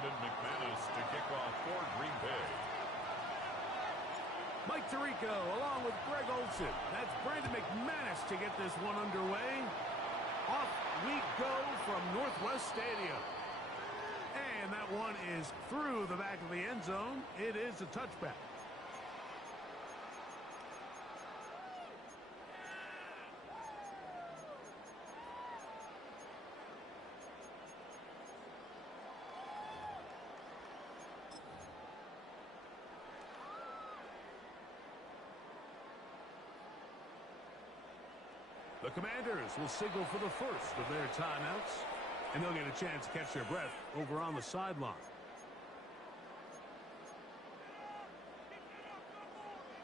Brandon McManus to kick off for Green Bay. Mike Tirico along with Greg Olsen. That's Brandon McManus to get this one underway. Off we go from Northwest Stadium. And that one is through the back of the end zone. It is a touchback. The Commanders will signal for the first of their timeouts, and they'll get a chance to catch their breath over on the sideline.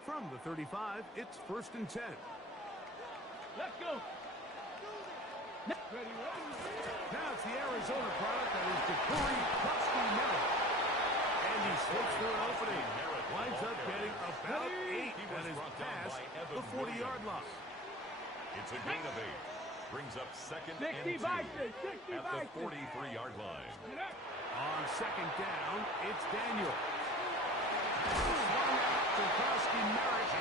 From the 35, it's 1st and 10. Let's go. Ready. Now it's the Arizona product that is Dakuri Merritt. And he slips through an opening. Winds up getting about 8 that is past the 40-yard line. It's a gain of 8. Brings up 2nd and 2 60 at the 43-yard line. On 2nd down, it's Daniel. Swung out to Dakuri Merritt.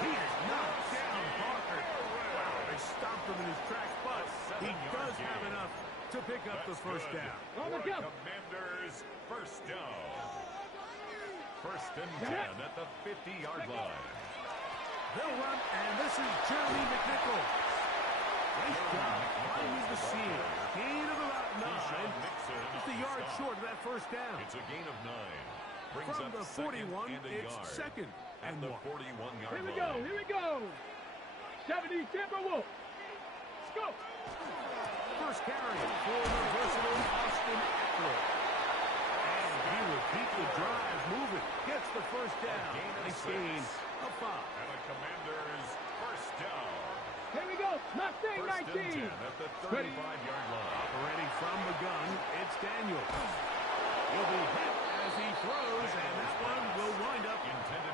He is knocked down hard. Wow, they stopped him in his tracks, but he does have enough to pick up the first down. For Commanders, first down. 1st and 10 at the 50-yard line. They'll run, and this is Jeremy McNichols. Nice job finding the seam. Gain of about 9. Just a yard short of that first down. It's a gain of 9. Brings From up the 41, it's yard 2nd at and the 1. 41-yard line. Here we go. 70 Timberwolves. Let's go. First carry for the versatile Austin Eckler. And he will keep the drive moving. Gets the first down. Nice gain of 5. And the Commanders first down. Here we go. Mustang 1st 19. and 10 at the 35-yard line. Operating from the gun, it's Daniel. He'll be hit as he throws, and that one will wind up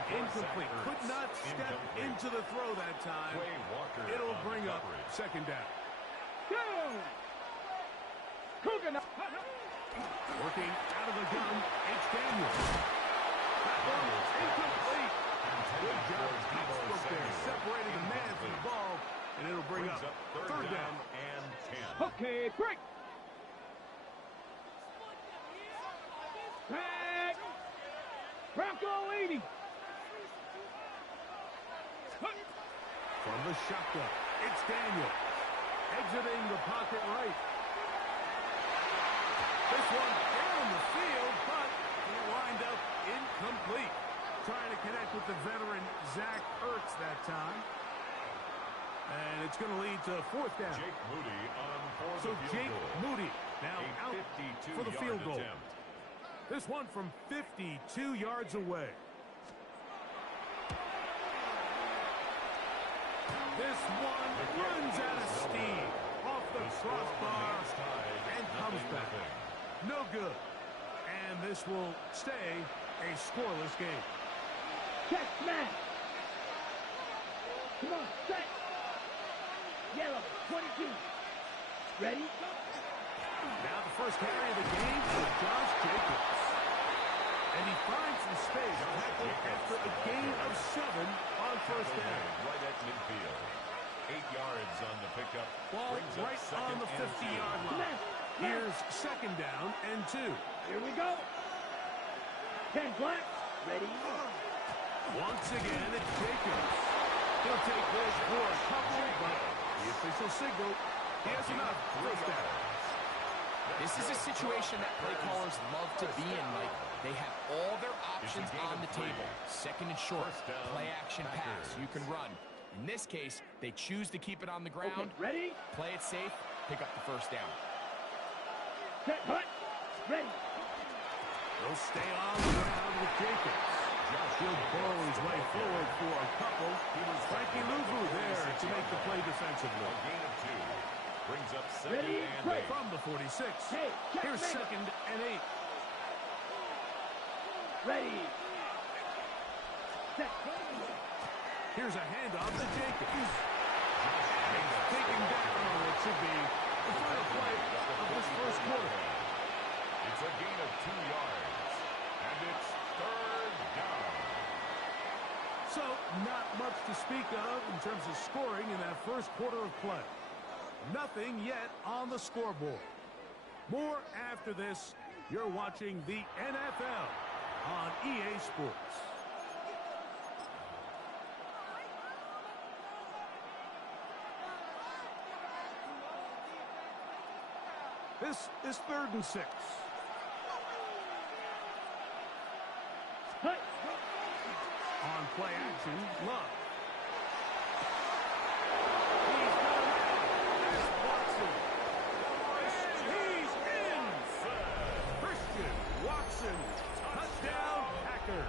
incomplete. Could not step into the throw that time. It'll bring up 2nd down. Go. Cougar. Working out of the gun, it's Daniel. That one is incomplete. Good job, Pittsburgh there, separating the man from the ball, and it'll bring up 3rd down and 10. Okay, break. Back. Bronco 80. From the shotgun, it's Daniel. Exiting the pocket right. This one down the field, but will wind up incomplete. Trying to connect with the veteran Zach Ertz that time. And it's going to lead to 4th down. Jake Moody on for the field Jake goal. Moody now out for the field goal. Attempt. This one from 52 yards away. This one runs out of steam off the crossbar and comes back. No good. And this will stay a scoreless game. Check, smash. Come on, set. Yellow, 22. Ready? Now the first carry of the game for Josh Jacobs. And he finds some space after a gain of 7 on 1st down. Right at midfield. 8 yards on the pickup. Ball right on the 50-yard line. Here's 2nd down and 2. Here we go. 10 black. Ready? Once again, it's Jacobs. He'll take this for a couple, but the official signal, he has enough. 1st down. This is a situation that play callers love to be in, Mike. They have all their options on the table. 2nd and short, play action pass, you can run. In this case, they choose to keep it on the ground. Okay, ready? Play it safe, pick up the 1st down. Set, hut. Ready. He'll stay on the ground with Jacobs. He'll burrow his way forward for a couple. He was Frankie Luvu there to make the play defensively. A gain of 2. Brings up 2nd Ready? and 8. From the 46. Hey, here's man. 2nd and 8. Ready. Set. Here's a handoff to Jacobs. Taken down on what should be the final play of this 1st quarter. It's a gain of 2 yards. not much to speak of in terms of scoring in that first quarter of play. Nothing yet on the scoreboard. More after this. You're watching the NFL on EA Sports. This is 3rd and 6. On play action, Love. He's got him out. That's Watson. He's in. Christian Watson. Touchdown, Packers.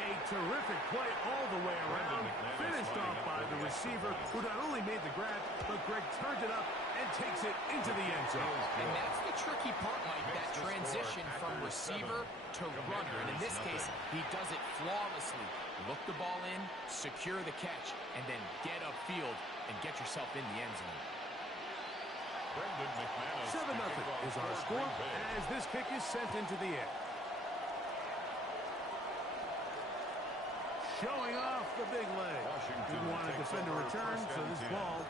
A terrific play all the way around. Finished off by the receiver, who not only made the grab, but Greg turned it up and takes it into the end zone. And that's the tricky part, Mike, that transition from receiver to runner. And in this case, he does it flawlessly. Look the ball in, secure the catch, and then get upfield and get yourself in the end zone. 7-0 is our score as this kick is sent into the air. Showing off the big leg. Didn't want to defend a return, so this ball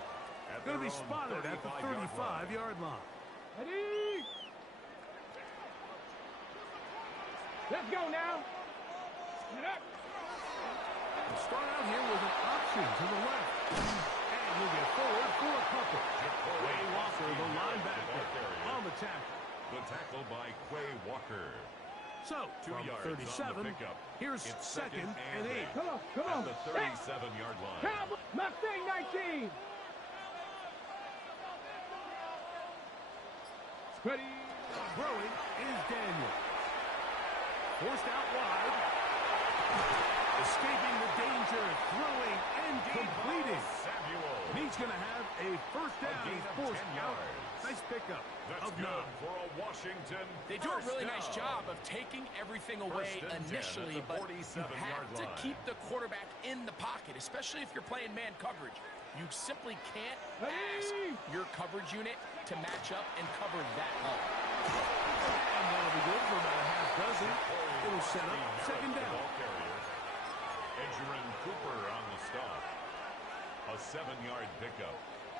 going to be spotted at the 35-yard line. Ready? Let's go now. Get up. We'll start out here with an option to the left. And we'll get forward for a couple. Quay Walker, the linebacker, on the tackle. The tackle by Quay Walker. So, 2 from yards 37, on the pickup. here's It's 2nd and 8. Come on, come on. At the 37-yard line. Cowboy. Mustang 19. Ready? Throwing is Daniel. Forced out wide. Escaping the danger. Throwing and completing. Samuel. And he's going to have a first down. gain He's of forced 10 out. yards. Nice pickup That's of good 9. for a Washington. They do a first really nice down. job of taking everything away First and 10 initially, at the but you 47-yard have to line. keep the quarterback in the pocket, especially if you're playing man coverage. You simply can't ask your coverage unit to match up and cover that up. And that'll be good for about a half dozen. It'll set up 2nd down. Edgerrin Cooper on the stop. A 7-yard pickup.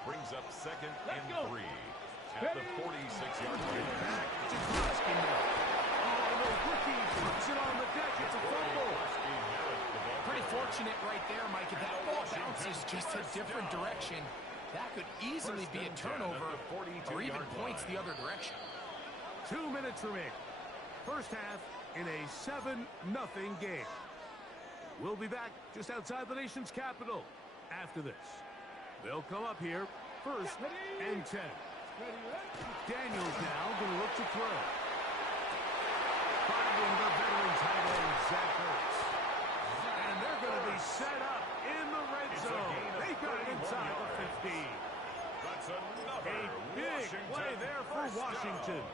Brings up 2nd and 3. At the 46-yard line. Back to Krosky now. Oh, the rookie puts it on the deck. It's a fumble. Pretty fortunate right there, Mike. If that ball bounces just a different direction, that could easily be a turnover or even points the other direction. 2 minutes remaining. First half in a 7-0 game. We'll be back just outside the nation's capital after this. They'll come up here 1st and 10. Daniels now going to look to throw. Finding the veteran tight end, Zach Ertz. And they're going to be set up in the red zone. They got it inside the 15. That's another A big play there for Washington.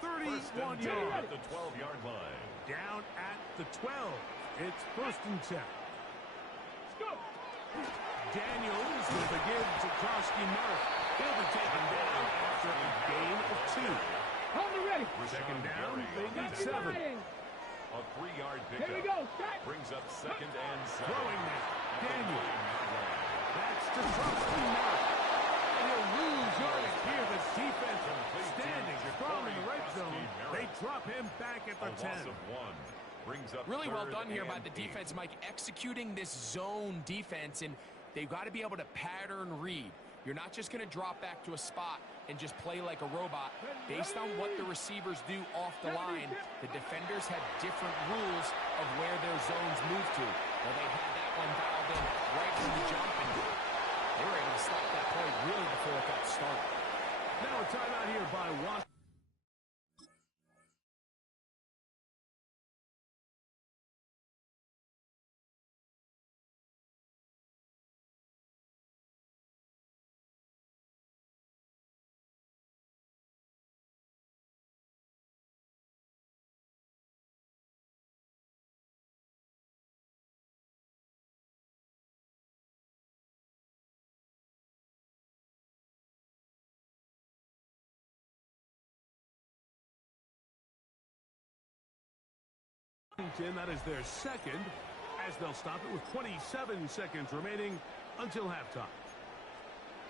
31 yards. At the 12-yard line. Down at the 12. It's 1st and 10. Let's go. Daniels with a give to Krosky Merritt. He'll be taken down after a gain of 2. Hold me ready. 2nd down, they need Let's be 7. riding. A 3-yard Here we pickup. go. Start. Brings up 2nd and 7. Throwing now. At the Daniels. 9-yard line. That's to Krosky Merritt. And he'll lose yardage here. The defense standing strong in the red zone. They drop him back at the A 10. loss of 1. Brings up Really well 3rd done here by and the 8. defense, Mike, executing this zone defense, and they've got to be able to pattern read. You're not just going to drop back to a spot and just play like a robot. Based on what the receivers do off the line, the defenders have different rules of where their zones move to. Well, they had that one dialed in right from the jump, and they were able to stop that play really before it got started. Now a timeout here by Washington. Washington. That is their second, as they'll stop it with 27 seconds remaining until halftime.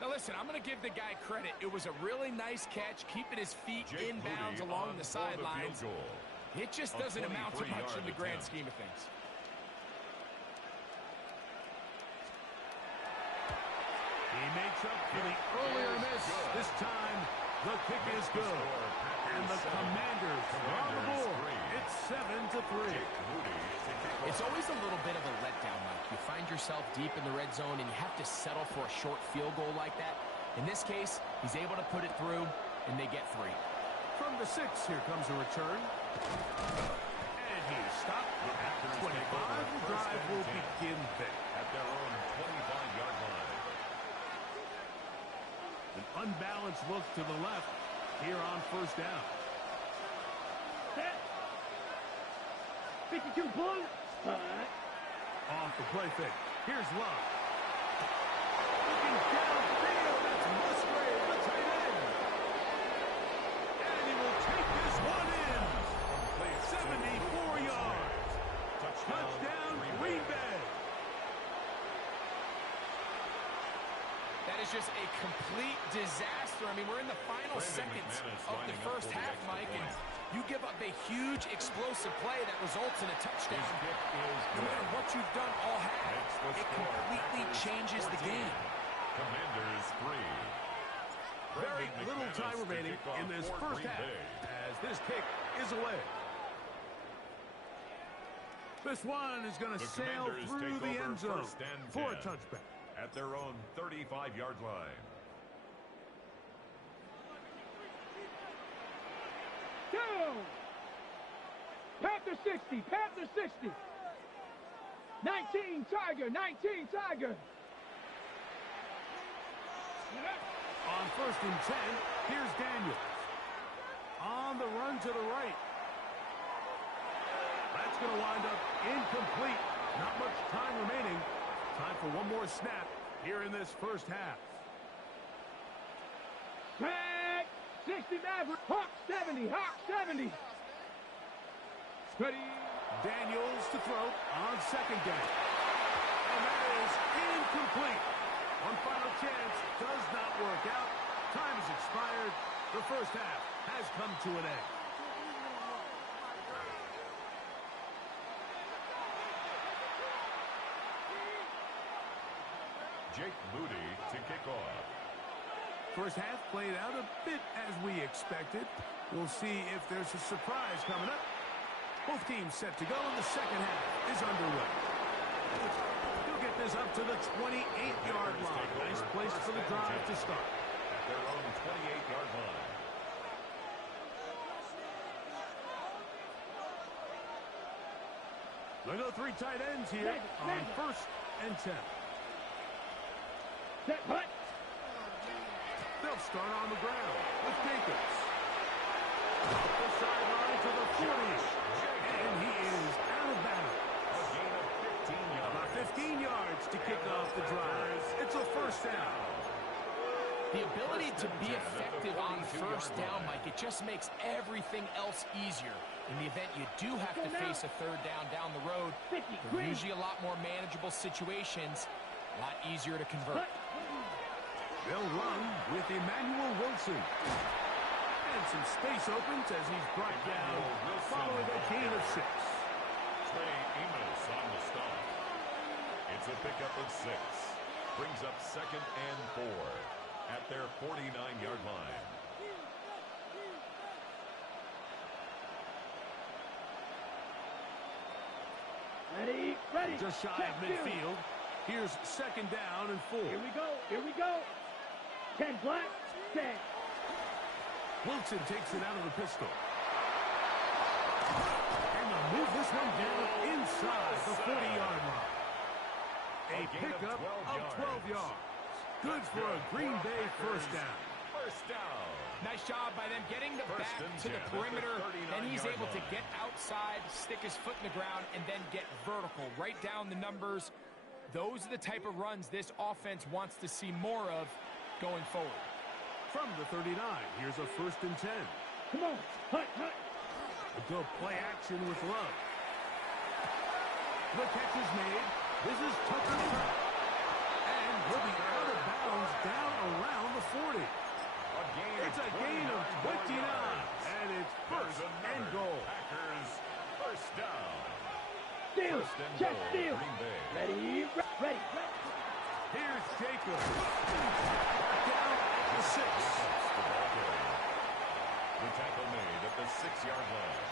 Now listen, I'm going to give the guy credit. It was a really nice catch, keeping his feet inbounds along the sidelines. It just doesn't amount to much in the grand scheme of things. He makes up for the earlier miss. This time, the kick is good. And the Commanders are on the board. It's 7-3. It's always a little bit of a letdown, Mike. You find yourself deep in the red zone, and you have to settle for a short field goal like that. In this case, he's able to put it through, and they get 3. From the 6, here comes a return. And he is stopped at the 25. The drive will begin there. At their own 25-yard line. An unbalanced look to the left here on first down. Set. 52 bull. Off the play fake. Here's Love. Looking downfield. That's Musgrave, the tight end. And he will take this one in. 74 yards. Touchdown, Green Bay. That is just a complete disaster. I mean, we're in the final seconds of the first half, Mike, and you give up a huge explosive play that results in a touchdown. No matter what you've done all half, it completely changes the game. Commanders 3. Very little time remaining in this first half as this kick is away. This one is going to sail through the end zone for a touchback. At their own 35-yard line. Down. Panther 60. Panther 60. 19 Tiger. 19 Tiger. On 1st and 10, here's Daniels. On the run to the right. That's going to wind up incomplete. Not much time remaining. Time for one more snap here in this first half. Tag. 60 Maverick. Hawk 70. Hawk 70. Ready. Daniels to throw on 2nd down. And that is incomplete. One final chance does not work out. Time has expired. The first half has come to an end. Jake Moody to kick off. First half played out a bit as we expected. We'll see if there's a surprise coming up. Both teams set to go, and the second half is underway. He'll get this up to the 28-yard line. Nice place for the drive to start. At their own 28-yard line. They go 3 tight ends here on 1st and 10. Set hut. They'll start on the ground with Jacobs. Up the sideline to the 40. And he is out of bounds. A gain of 15 yards. About 15 yards to kick off the drive. It's a first down. The ability to be effective on first down, Mike, it just makes everything else easier. In the event you do have to face a third down the road, they're usually a lot more manageable situations, a lot easier to convert. They'll run with Emmanuel Wilson. And some space opens as he's brought down following a gain of 6. Trey Amos on the stop. It's a pickup of 6. Brings up 2nd and 4 at their 49-yard line. Ready. Ready. Just shy of midfield. Here's 2nd down and 4. Here we go. Here we go. 10 black. 10. Wilson takes it out of the pistol. And they'll move this one down inside the 40-yard line. A pickup of 12 yards. Good for a Green Bay first down. First down. Nice job by them getting the back to the perimeter. Then he's able to get outside, stick his foot in the ground, and then get vertical. Right down the numbers. Those are the type of runs this offense wants to see more of going forward. From the 39, here's a 1st and 10. Come on. Hut, hut. We'll go play action with Love. The catch is made. This is Tucker's turn. And he'll be out of bounds down around the 40. It's a gain of 29. And it's first and goal. Packers first down. Steal. Check steal. Ready. Ready. Here's Jacob. Down at the 6. The tackle made at the 6-yard line.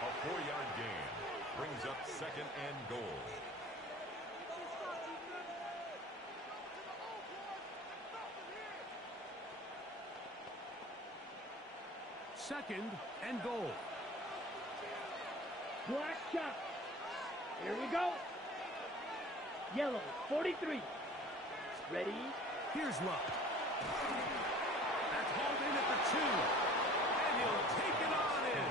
A 4-yard gain brings up second and goal. Second and goal. Black shot. Here we go. Yellow, 43. Ready. Here's Love. That's hauled in at the 2. And he'll take it on in.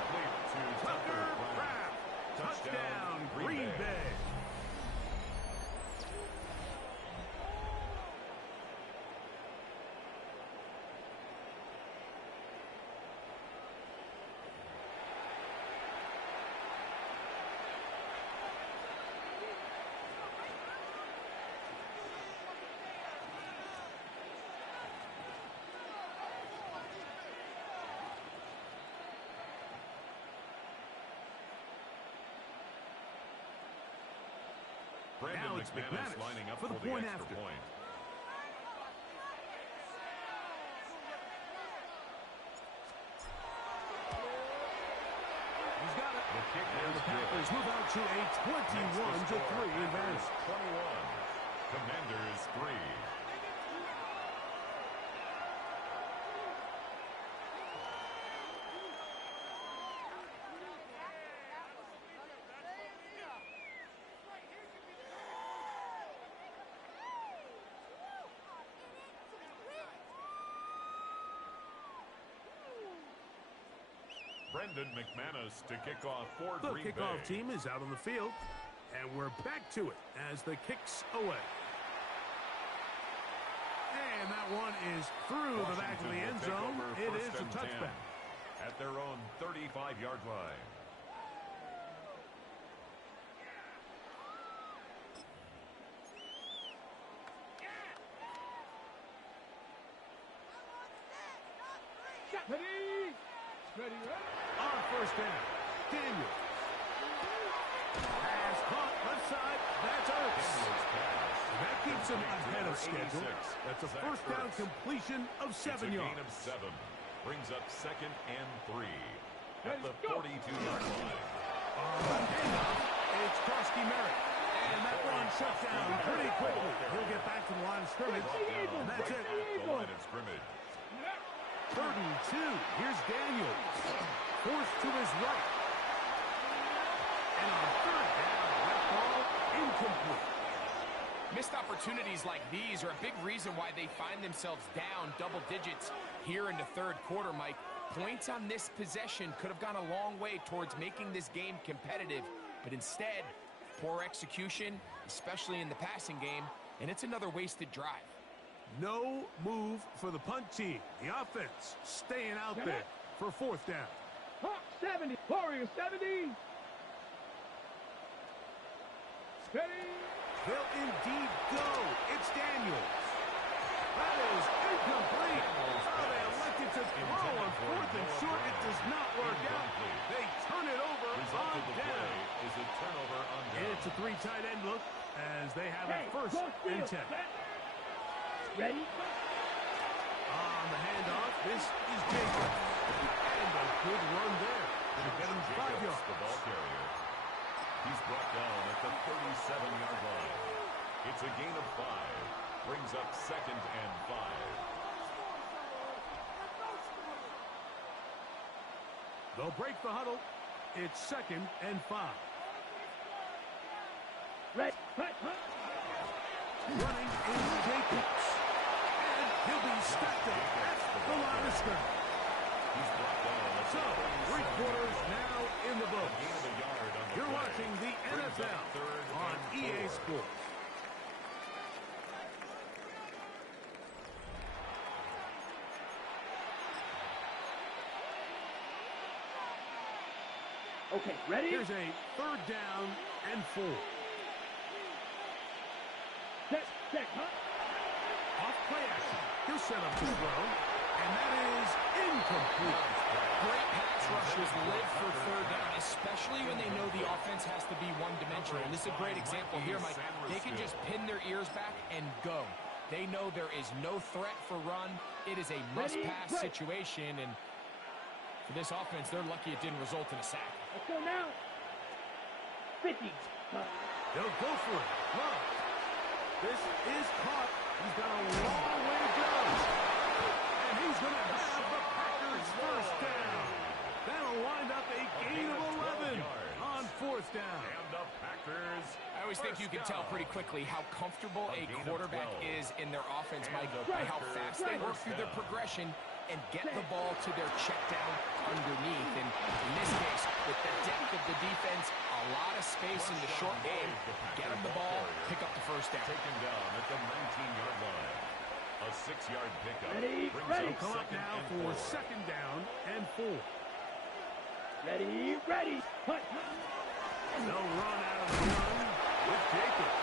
Tucker Kraft. Touchdown, Green Bay. Brandon Now it's McManus lining up for the extra point after. point. He's got it. The kick And is the Packers good. move out to a 21-3 advantage. 21. Commanders 3. Brendan McManus to kick off for The Green kickoff Bay. team is out on the field, and we're back to it as the kick's away. And that one is through the back of the end zone. It is a touchback. At their own 35-yard line. Ready. Ready. On first down, Daniel. Pass caught left side. That's Ertz. That keeps him ahead of schedule. That's a first down completion of 7 yards. Gain of 7. Brings up second and 3. At the 42-yard line. On the handoff, it's Krosky Merritt. And that one shut down pretty quickly. He'll get back to the line of scrimmage. And that's it. At the line of scrimmage. Third and 2. Here's Daniels. Forced to his right. And on third down, that ball incomplete. Missed opportunities like these are a big reason why they find themselves down double digits here in the third quarter, Mike. Points on this possession could have gone a long way towards making this game competitive, but instead, poor execution, especially in the passing game, and it's another wasted drive. No move for the punt team. The offense staying out there for fourth down. Hawk 70. Warrior 70. Ready. They'll indeed go. It's Daniels. That is incomplete. Oh, they elected to throw on fourth and short. It does not work out. They turn it over Result on of the down. play is a turnover on And down. it's a 3 tight end look as they have it first go and steal. 10. Ready. On the handoff, this is Jacob. And a good run there. It'll get him 5 Jacobs, yards. the ball carrier. He's brought down at the 37-yard line. It's a gain of 5. Brings up second and 5. They'll break the huddle. It's second and 5. Ready. Running is Jacobs. And he'll be stacked up at the line of scrimmage. He's brought down at So, the 3 quarters now in the books. gain of a yard on the You're play. watching the Brings up NFL third on and EA 4. Sports. Okay, ready? Here's a third down and 4. Set, huh? Off play action. He'll set up the throw. And that is incomplete. Great pass rushers live for third down, especially when they know the offense has to be one-dimensional. And this is a great example here, Mike. They can just pin their ears back and go. They know there is no threat for run. It is a must-pass situation, and for this offense, they're lucky it didn't result in a sack. Let's go now. 50. They'll go for it. Love. This is caught. He's got a long way to go. And he's going to have the Packers first down. That'll wind up a gain of 11 on fourth down. And the Packers. I always think you can tell pretty quickly how comfortable a quarterback is in their offense, Mike, by how fast they work through their progression and get the ball to their check down underneath. And in this case, with the depth of the defense, a lot of space in the short game, get them the ball, pick up the first down. Taken down at the 19-yard line. A 6-yard pickup. Ready. Come up now for second down and 4. Ready. Punt. They'll run out of the run with Jacobs.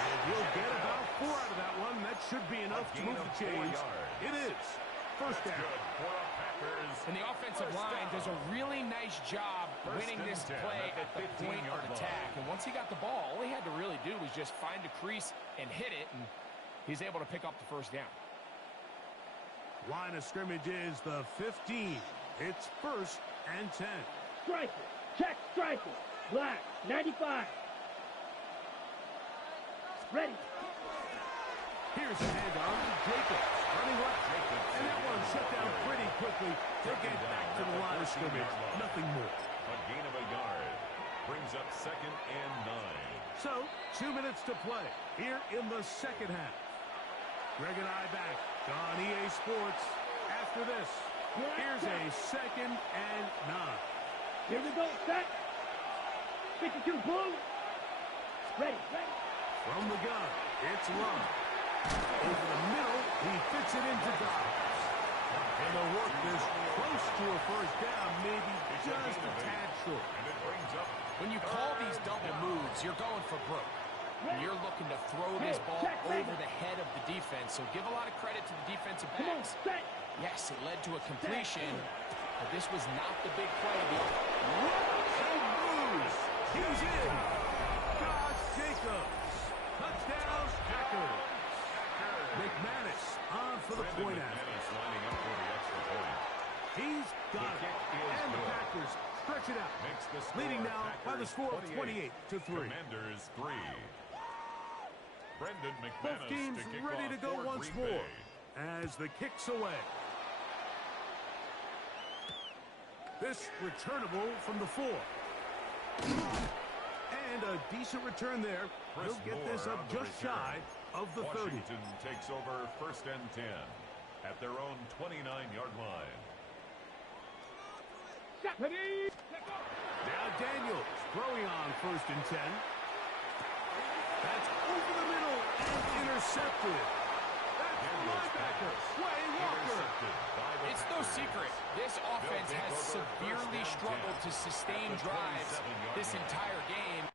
And he'll get about 4 out of that one. That should be enough to move the chains. It is. First down. And the offensive line does a really nice job winning this play at the point of attack. And once he got the ball, all he had to really do was just find a crease and hit it, and he's able to pick up the first down. Line of scrimmage is the 15. It's first and 10. Striker. Check striker. Black. 95. Ready. Here's a handoff to Jacobs. Running left. And that one shut down pretty quickly. They'll get back to the line of scrimmage. Nothing more. A gain of a yard. Brings up second and 9. So, 2 minutes to play here in the second half. Greg and I back on EA Sports after this. Here's a second and 9. Here we go. Set. 52 blue. Ready. From the gun, it's Love. Over the middle, he fits it into Dobbs. And they'll work this close to a first down, maybe just a tad short. And it brings up. When you call these double moves, you're going for broke. You're looking to throw this ball over the head of the defense, so give a lot of credit to the defensive backs. Yes, it led to a completion, but this was not the big play. What a move! He's in! Josh Jacobs! Touchdown, Packers! McManus on for the point after. Lining up for the extra point. He's got it. And the Packers stretch it out. Leading now by the score of 28-3. Commanders 3. Brendan McManus Both teams to kick ready off to go for once Green more Bay. as the kick's away. This returnable from the 4. And a decent return there. He'll get this up just shy of the 30. Washington takes over first and 10 at their own 29-yard line. Ready. Now Daniels throwing on first and 10. That's over the middle and intercepted. That's linebacker Quay Walker. It's no secret. This offense has severely struggled to sustain drives this entire game.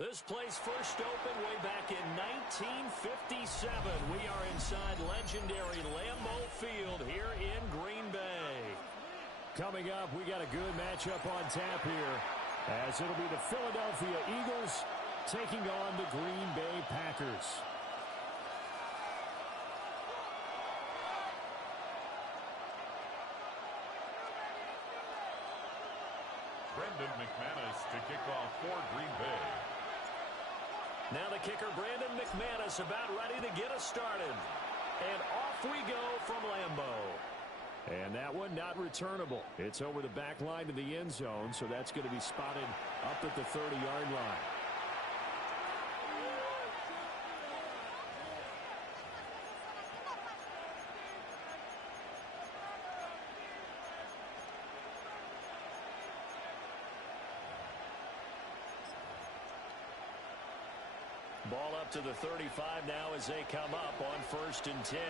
This place first opened way back in 1957. We are inside legendary Lambeau Field here in Green Bay. Coming up, we got a good matchup on tap here, as it'll be the Philadelphia Eagles taking on the Green Bay Packers. Brandon McManus to kick off for Green Bay. Now the kicker, Brandon McManus, about ready to get us started. And off we go from Lambeau. And that one not returnable. It's over the back line to the end zone, so that's going to be spotted up at the 30-yard line. Ball up to the 35 now as they come up on 1st and 10.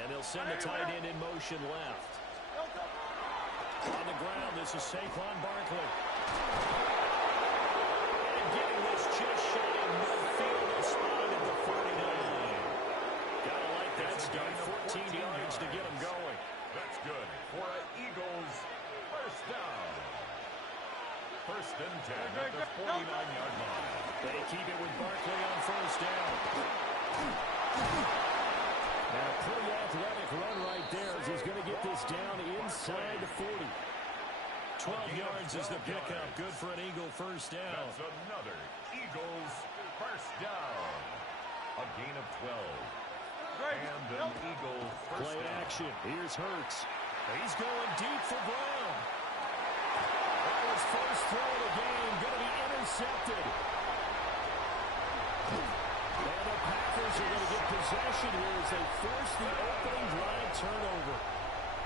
And they'll send the tight end in motion left. On the ground, this is Saquon Barkley. And getting this just shy of midfield and spotted at the 49. Gotta like that stuff. 14 yards to get them going. That's good for an Eagles first down. 1st and 10 at the 49-yard line. They keep it with Barkley on 1st down. And a pretty athletic run right there as he's going to get this down inside the 40. 12 yards is the pickup. Good for an Eagle first down. That's another Eagles first down. A gain of 12. And an Eagle first Play down. action. Here's Hurts. He's going deep for Brown. That was first throw of the game. Going to be intercepted. And the Packers are going to get possession here as they force the opening drive turnover.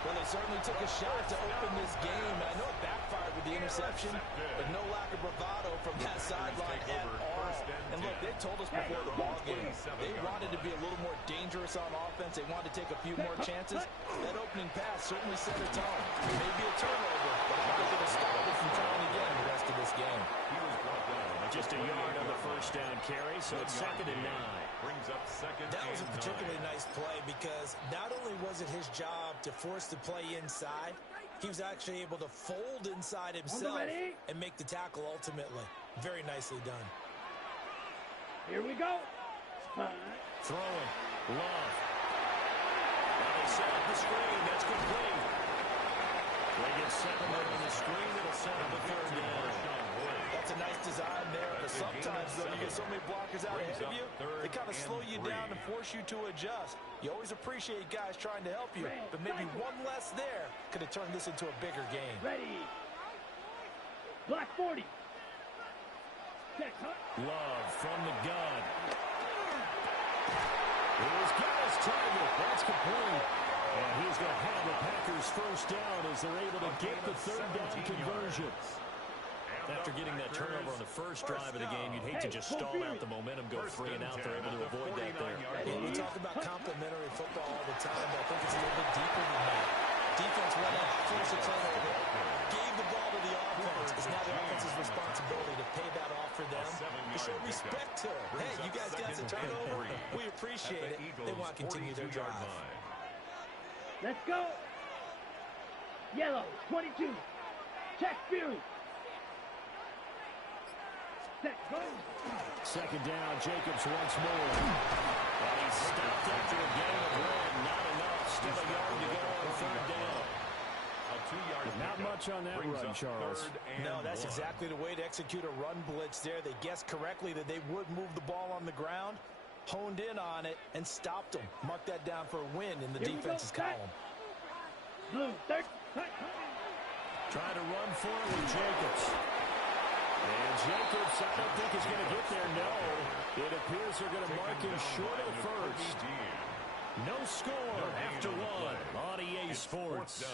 Well, they certainly took a shot to open this game. I know it backfired with the interception, but no lack of bravado from that sideline at all. And look, they told us before the ball game, they wanted to be a little more dangerous on offense. They wanted to take a few more chances. That opening pass certainly set a tone. Maybe a turnover, but I think it'll stop it from trying again the rest of this game. Just a yard on the first down carry, so it's 2nd and 9. Brings up 2nd That was a and particularly 9. nice play because not only was it his job to force the play inside, he was actually able to fold inside himself and make the tackle ultimately. Very nicely done. Here we go. Throwing. Love. Now they set up the screen. That's complete. They get 7 there on the screen. It'll set up a 3rd down. That's a nice design there, but sometimes, though, you get so many blockers out ahead of you, they kind of slow you down and force you to adjust. You always appreciate guys trying to help you, but maybe one less there could have turned this into a bigger game. Ready. Black 40. Check, huh? Love from the gun. He's got his target. That's complete. And he's going to have the Packers first down as they're able to get the 3rd down conversion. After getting that turnover on the first drive of the game, you'd hate to just stall out the momentum, go 3 and out. They're able to avoid that there. Yeah, we talk about complementary football all the time, but I think it's a little bit deeper than that. Defense went up, forced a turnover, gave the ball to the offense. It's now the offense's responsibility to pay that off for them, to show respect to them. Hey, you guys got the turnover. We appreciate it. They want to continue their drive. Let's go. Yellow, 22. Check Fury. Set, go. 2nd down, Jacobs once more. And he's stopped after a game of 1. Not enough. Still a yard to go on 3rd down. A 2-yard Not much on that run, Charles. No, that's exactly the way to execute a run blitz there. They guessed correctly that they would move the ball on the ground, honed in on it, and stopped them. Mark that down for a win in the defense's column. Blue, 3rd. Trying to run for it with Jacobs. And Jacobs, I don't think is going to get there. No. It appears they're going to mark him short of 1st. No score after 1 on EA Sports.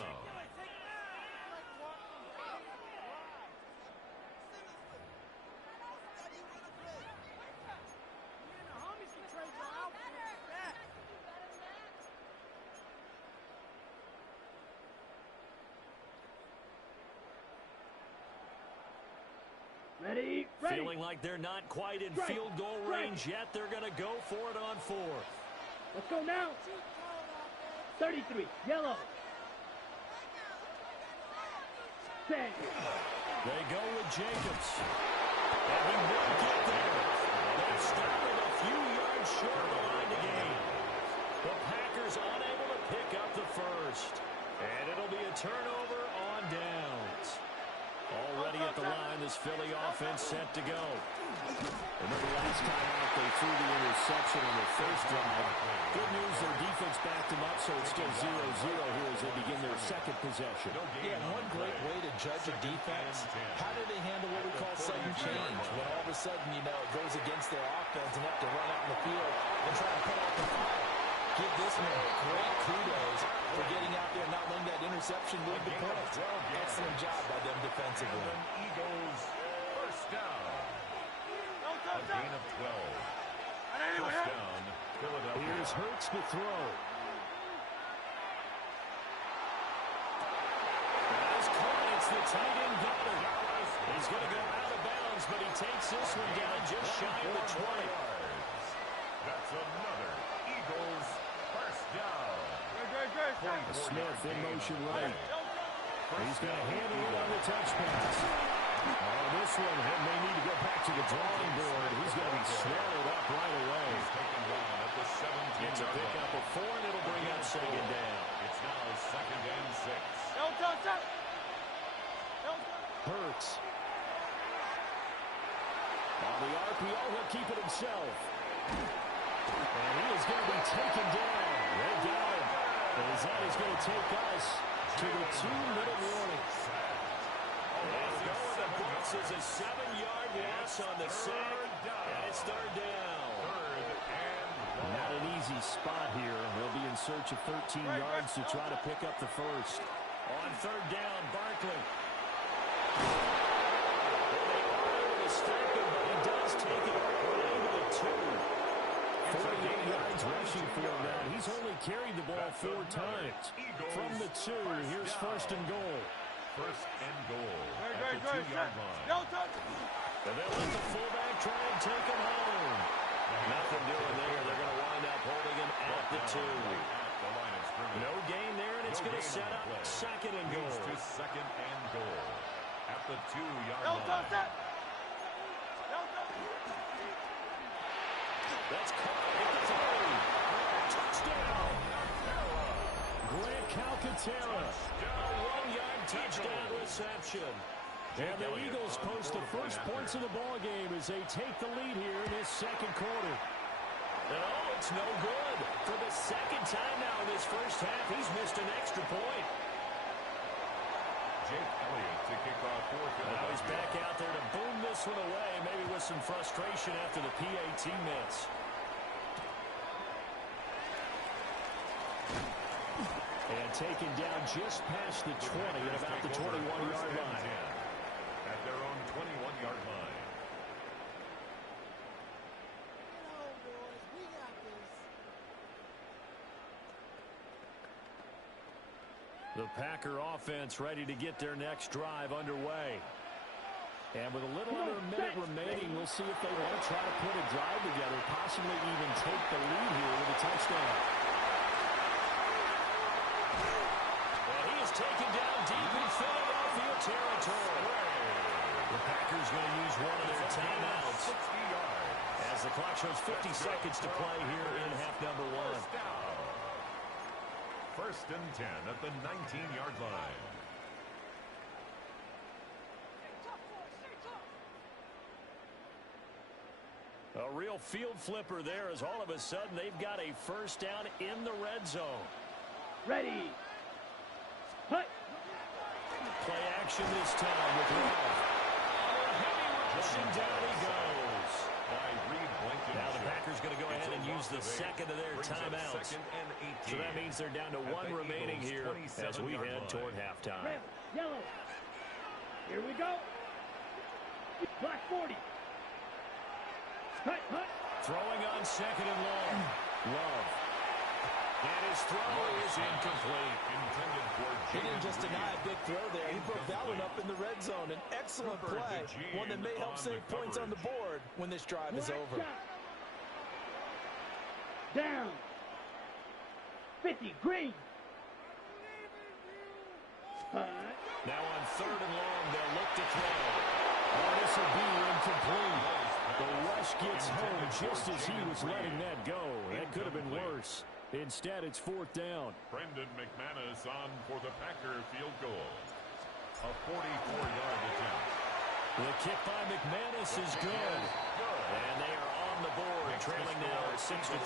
Ready. Feeling like they're not quite in field goal range yet. They're going to go for it on fourth. Let's go now. 33, yellow. 10. They go with Jacobs. And he will get there. They've started a few yards short of the line to gain. The Packers unable to pick up the first. And it'll be a turnover on downs. Already at the line, this Philly offense set to go. Remember last time out, they threw the interception on their first drive. Good news, their defense backed them up, so it's still 0-0 here as they begin their second possession. Yeah, one great way to judge a defense, how do they handle what we call sudden change? When all of a sudden, you know, it goes against their offense and have to run out in the field and try to put out the fire. Give this man great kudos for getting out there and not letting that interception move the points. Excellent job by them defensively. Eagles first down. A gain of 12. First down, Philadelphia. Here's Hurts to throw. As caught, it's the tight end Goddard. He's going to go out of bounds, but he takes this one down just shy of the 20. That's another Eagles first down. Smith in motion right. He's going to handle it on the touch pass. Oh, this one may need to go back to the drawing board. He's going to be swallowed up right away. He's taken down at the 17. It's a pickup of 4, and it'll bring up second down. It's now second and 6. Hurts. On the RPO, he'll keep it himself. And he is going to be taken down. They got him. As that is going to take us to the 2-minute warning. Let's go with the Bucs as a 7-yard loss on the sack, and it's third down. Not an easy spot here. They'll be in search of 13 yards to try to pick up the first. On third down, Barkley. They are able to stop him, but he does take it all the way to the 2. 48 yards rushing for him now. He's only carried the ball 4 times. From the 2, here's first and goal. First and goal at the 2-yard line. And they'll let the fullback try and take him home. Nothing doing there. They're going to wind up holding him at the 2. No gain there, and it's going to set up second and goal. To second and goal at the 2-yard line. That's caught at the 3. Touchdown. Grant Calcaterra. A 1-yard touchdown reception. And the Eagles post the first points of the ball game as they take the lead here in this second quarter. And oh, it's no good. For the second time now in this first half, he's missed an extra point. Jake Elliott to kick off for Philadelphia. Now he's back out there to boom this one away, maybe with some frustration after the PAT miss. And taken down just past the 20 at about the 21-yard line. At their own 21-yard line. The Packer offense ready to get their next drive underway. And with a little under a minute remaining, we'll see if they want to try to put a drive together, possibly even take the lead here with a touchdown. And he is taken down deep in Philadelphia territory. The Packers going to use one of their timeouts as the clock shows 50 seconds to play here in half number 1. First and 10 at the 19-yard line. A real field flipper there as all of a sudden they've got a first down in the red zone. Ready. Hut. Play action this time with Love. Heavy rush and down he goes. Now the Packers going to go ahead and use the second of their timeouts. So that means they're down to 1 remaining here as we head toward halftime. Red, yellow. Here we go. Black 40. Hut, hut. Throwing on second and long. Love. And his throw is incomplete. He didn't just deny a big throw there. He broke that one up in the red zone. An excellent play, one that may help save points on the board when this drive is over. Down. 50, green. Now on 3rd and long, they'll look to throw. Oh, this will be incomplete. The rush gets home just as he was letting that go. That could have been worse. Instead, it's 4th down. Brendan McManus on for the Packer field goal. A 44-yard attempt. The kick by McManus is good. And they are on the board, trailing now 6-3.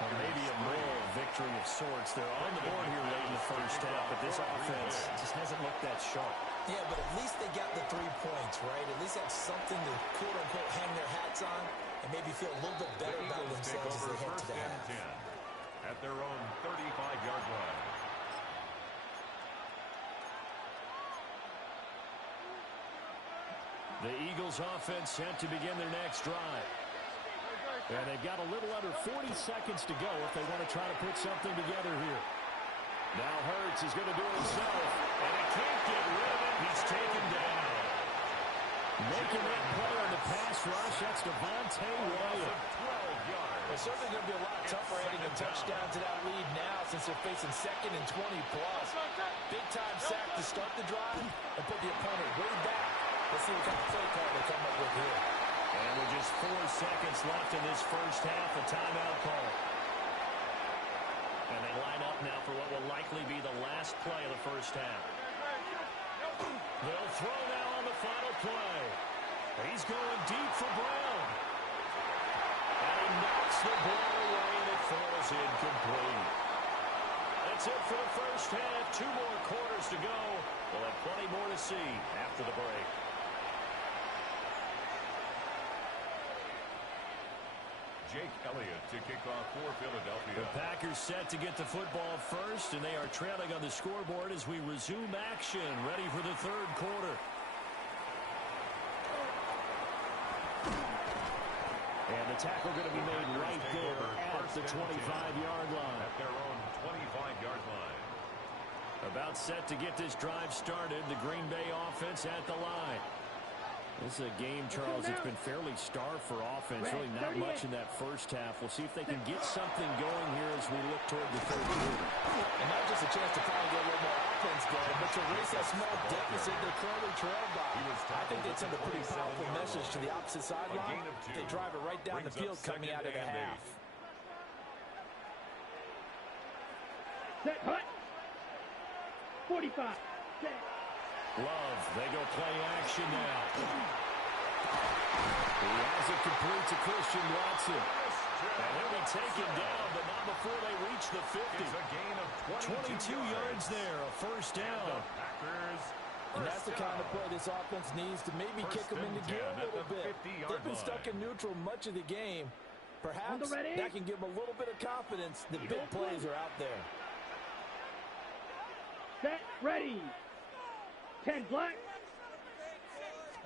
Well, maybe a moral victory of sorts. They're on the board here late in the first half, but this offense just hasn't looked that sharp. Yeah, but at least they got the 3 points, right? At least have something to quote-unquote hang their hats on and maybe feel a little bit better about themselves as they head to the half. At their own 35-yard line. The Eagles offense set to begin their next drive. And they've got a little under 40 seconds to go if they want to try to put something together here. Now Hurts is going to do it himself. And he can't get rid of it. He's taken down. Making that play on the pass rush, that's Devontae Williams. 12 yards. It's certainly going to be a lot tougher adding a touchdown to that lead now since they're facing 2nd and 20+. Big-time sack to start the drive and put the opponent way back. Let's see what kind of play call they come up with here. And with just 4 seconds left in this first half, a timeout call. And they line up now for what will likely be the last play of the first half. They'll throw now on the final play. He's going deep for Brown. And he knocks the ball away, and it falls incomplete. That's it for the first half. 2 more quarters to go. We'll have plenty more to see after the break. Jake Elliott to kick off for Philadelphia. The Packers set to get the football first, and they are trailing on the scoreboard as we resume action, ready for the 3rd quarter. And the tackle going to be made right there at the 25-yard line. At their own 25-yard line. About set to get this drive started, the Green Bay offense at the line. This is a game, Charles, it's been fairly starved for offense. Really not much in that first half. We'll see if they can get something going here as we look toward the 3rd quarter. And not just a chance to finally get a little more offense going, but to erase that small deficit they're currently trailed by. I think they'd send a pretty powerful message to the opposite sideline. They drive it right down the field coming out of the half. Set, hut. 45. Set. Love, they go play action now. He has it complete to Christian Watson. And he'll be taken down, but not before they reach the 50. It's a gain of 22 yards there, a first down. And that's the kind of play this offense needs to maybe kick them into gear a little bit. They've been stuck in neutral much of the game. Perhaps that can give them a little bit of confidence that big plays are out there. Set, ready. 10 black.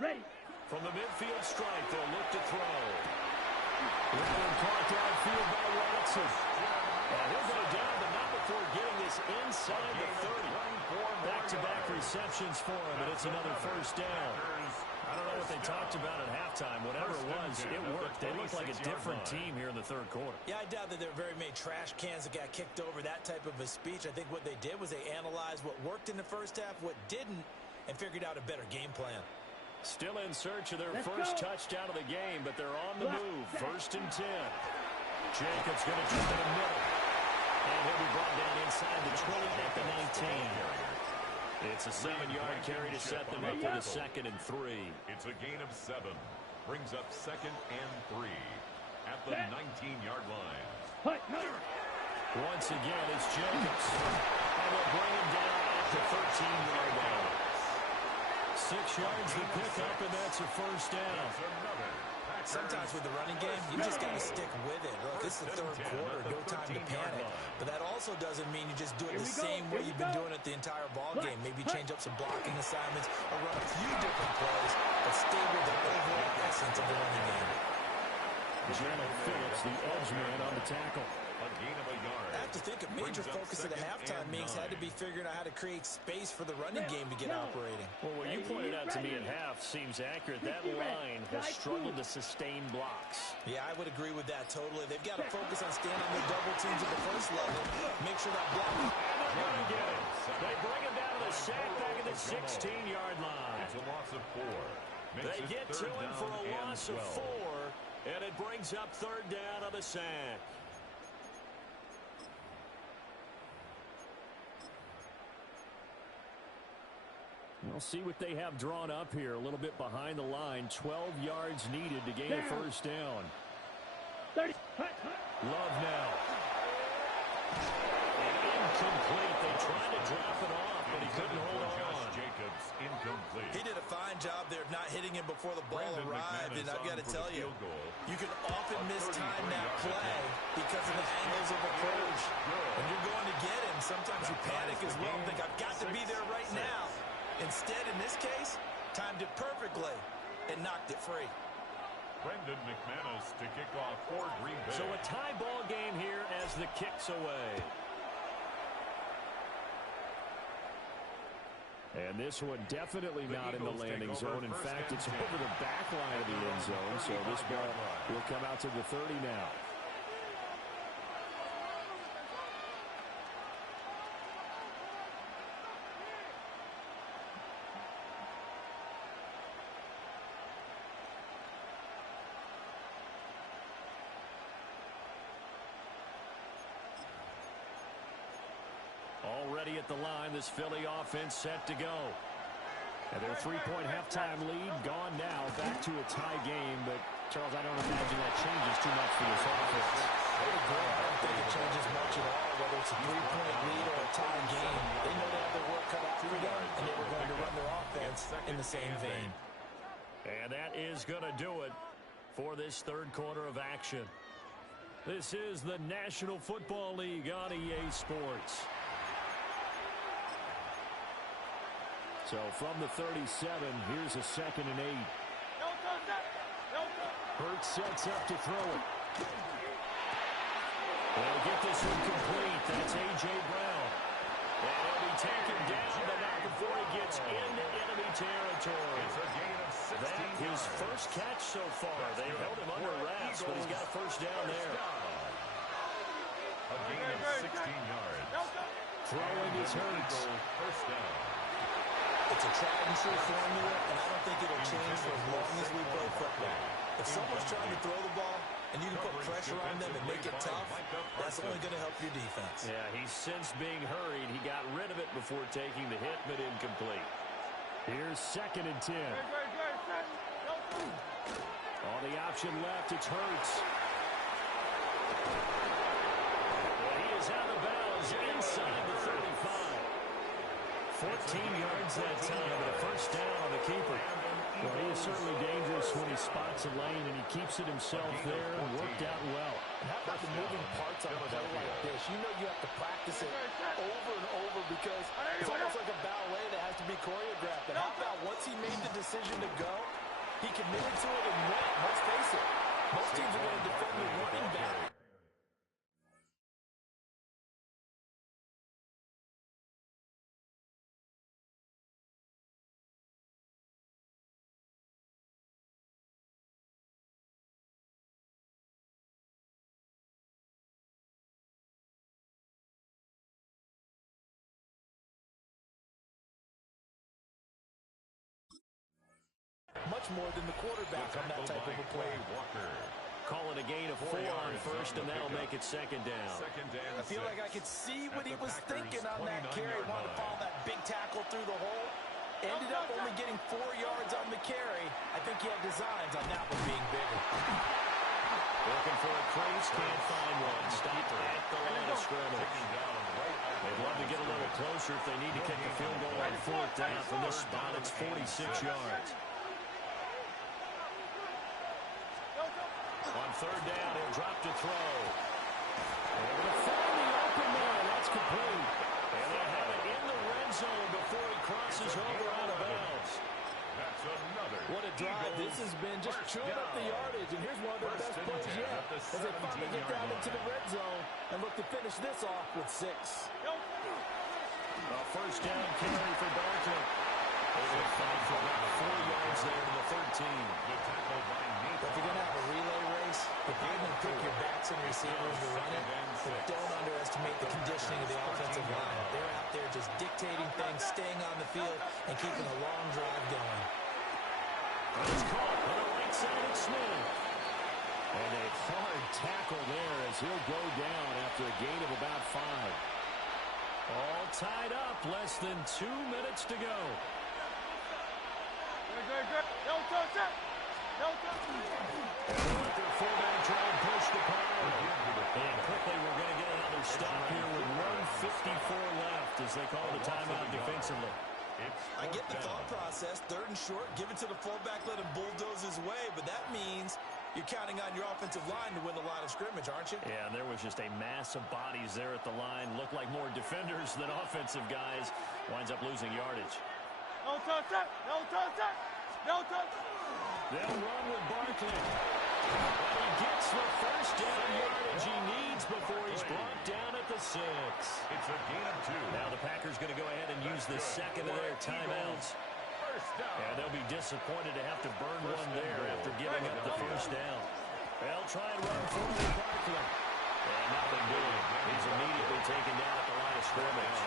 Ready. From the midfield stripe, they'll look to throw. Caught downfield by Watson. And he'll go down, but not before getting this inside the 30. Back-to-back receptions for him, and it's another first down. I don't know what they talked about at halftime. Whatever it was, it worked. They looked like a different team here in the 3rd quarter. Yeah, I doubt that there were very many trash cans that got kicked over, that type of a speech. I think what they did was they analyzed what worked in the first half, what didn't, and figured out a better game plan. Still in search of their first touchdown of the game, but they're on the move. 1st and 10. Jacobs going to jump in the middle. And he'll be brought down inside the 20 at the 19. It's a 7-yard carry to set them up for the 2nd and 3. It's a gain of 7. Brings up 2nd and 3 at the 19-yard line. Once again, it's Jacobs. And they'll bring him down at the 13-yard line. 6 yards to pick up, and that's a first down. Sometimes with the running game, you just got to stick with it. Look, it's the 3rd quarter, no time to panic. But that also doesn't mean you just do it the same way you've been doing it the entire ball game. Maybe change up some blocking assignments or run a few different plays, but stay with the overall essence of the running game. Jalen Phillips, the edge man on the tackle. A gain of a think a major focus at the halftime meetings had to be figuring out how to create space for the running game to get operating. Well, what you pointed out to me at half seems accurate. That line has struggled to sustain blocks. Yeah, I would agree with that totally. They've got to focus on standing their double teams at the first level. Make sure that block. And they're going to get it. They bring it down to the sack back at the 16-yard line. It's a loss of 4. They get to him for a loss of 4, and it brings up third down on the sack. We'll see what they have drawn up here. A little bit behind the line. 12 yards needed to gain a first down. 30. Love now. Incomplete. They tried to drop it off, but he couldn't hold on. Jacobs, incomplete. He did a fine job there of not hitting him before the ball arrived, and I've got to tell you, you can often mistime that play because of the angles of approach. When you're going to get him, sometimes you panic as well and think, I've got to be there right now. Instead, in this case, timed it perfectly and knocked it free. Brendan McManus to kick off for Green Bay. So a tie ball game here as the kick's away. And this one definitely not in the landing zone. In fact, it's over the back line of the end zone. So this ball will come out to the 30 now. Already at the line, this Philly offense set to go. And their 3-point halftime lead gone now, back to a tie game. But, Charles, I don't imagine that changes too much for this offense. I don't think it changes much at all, whether it's a 3-point lead or a tie game. They know they have their work cut out for them, and they were going to run their offense in the same vein. And that is going to do it for this third quarter of action. This is the National Football League on EA Sports. So from the 37, here's a 2nd and 8. Hurts sets up to throw it. They'll get this one complete. That's A.J. Brown. And he'll be taken down, but not before he gets into enemy territory. It's a gain of 16 That his first catch so far. They held him under wraps, but he's got a first down there. A gain of 16 yards. Throwing is Hurts. First down. It's a tried and true formula, and I don't think it'll change for as long as we play football. If someone's trying to throw the ball and you can put pressure on them and make it tough, that's only going to help your defense. Yeah, he's since being hurried. He got rid of it before taking the hit, but incomplete. Here's 2nd and 10. On the option left, it's Hurts. Well, he is out of bounds inside the 35. 14 yards that time, but a first down on the keeper. Well, he is certainly dangerous when he spots a lane, and he keeps it himself there and worked out well. And how about the moving parts on a play like this? You know you have to practice it over and over because it's almost like a ballet that has to be choreographed. And how about once he made the decision to go, he committed to it and went. Let's face it, most teams are going to defend the running back. Much more than the quarterback on that type of a play. Call it a gain of 4 on first, and that'll make it 2nd down. I feel like I could see what he was thinking on that carry. Wanted to follow that big tackle through the hole. Ended up only getting 4 yards on the carry. I think he had designs on that one being bigger. Looking for a crease, can't find one. Stopped at the line of scrimmage. They'd love to get a little closer if they need to kick the field goal on 4th down. From this spot, it's 46 yards. On 3rd down, he'll drop to throw. They're going to find the open man. That's complete. And they have it in the red zone before he crosses over out of bounds. That's another What a drive. This has been just chewing up the yardage, and here's one of their best plays yet as they finally get down into the red zone and look to finish this off with 6. A first down carry for Barkley. They fight for about 4 yards there to the 13. If you're going to have a relay race, if you're going to pick your backs and receivers to run it, but don't underestimate the conditioning of the offensive line. They're out there just dictating things, staying on the field, and keeping a long drive going. It's caught on the right side of Smith. And a hard tackle there as he'll go down after a gain of about 5. All tied up, less than 2 minutes to go. No touch it! No touch it! Let their fullback try and push the pile. And quickly we're going to get another stop here with 1:54 left as they call the timeout defensively. I get the thought process, 3rd and short, give it to the fullback, let him bulldoze his way, but that means you're counting on your offensive line to win the line of scrimmage, aren't you? Yeah, there was just a mass of bodies there at the line. Looked like more defenders than offensive guys. Winds up losing yardage. No touch it! No touch it! No touch it! They'll run with Barkley. But he gets the first down yardage he needs before he's brought down at the 6. It's a gain of 2. Now the Packers going to go ahead and use the second of their timeouts. And they'll be disappointed to have to burn one there after giving up the first down. They'll try and run forward with Barkley. And nothing doing. He's immediately taken down at the line of scrimmage.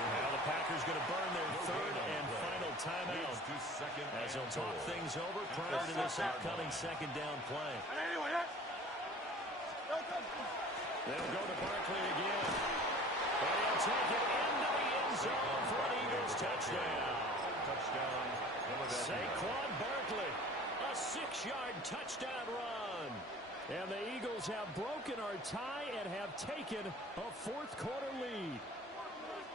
Now the Packers going to burn their 3rd and final timeout as they'll talk things over prior to this upcoming second down play. They'll go to Barkley again. And he'll take it into the end zone for an Eagles touchdown. Saquon Barkley, a 6-yard touchdown run. And the Eagles have broken our tie and have taken a 4th quarter lead.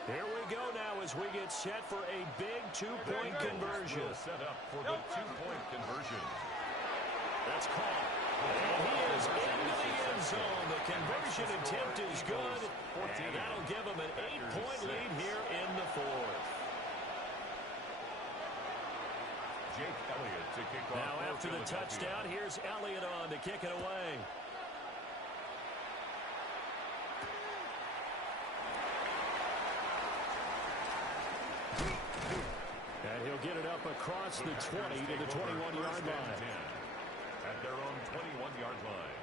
Here we go now as we get set for a big 2-point conversion. Set up for the 2-point conversion. That's caught. And he is into the end zone. The conversion attempt is good. And that'll give him an 8-point lead here in the 4th. Jake Elliott to kick off. Now after the touchdown, here's Elliott on to kick it away. And he'll get it up across the 20 to the 21-yard line. At their own 21-yard line.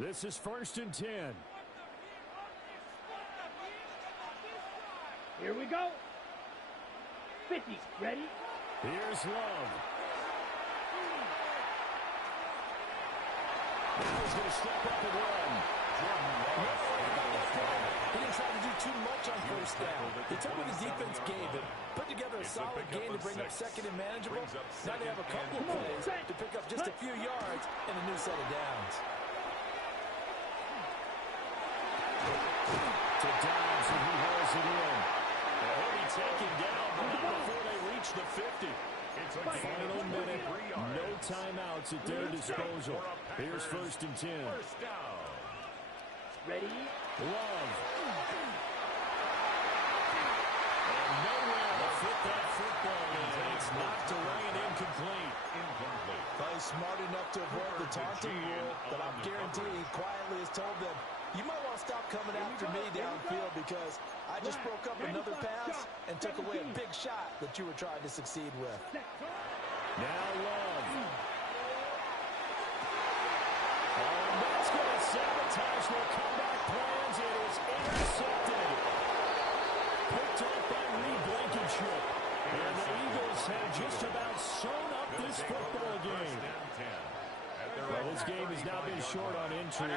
This is 1st and 10. Here we go. 50. Ready? Here's Love. Now he's going to step up and run. He didn't try to do too much on 1st down. He took what his defense gave him, put together a solid game to bring up 2nd and manageable. Now they have a couple of plays to pick up just a few yards and a new set of downs. To Dobbs, and he hauls it in. He'll be taken down before they reach the 50. It's a Final minute, no timeouts at their disposal. Here's 1st and 10. First down. Ready? Love. And nowhere to fit that football in. It's knocked away and incomplete. He's smart enough to avoid the taunting rule, but I'm guaranteed quietly has told them, you might want to stop coming after me downfield because I just broke up another pass and took away a big shot that you were trying to succeed with. Now Love. And that's going to sabotage their comeback plans. It is intercepted. Picked up by Reed Blankenship. And the Eagles have just about sewn up this football game. Well, this game has now been short on entry.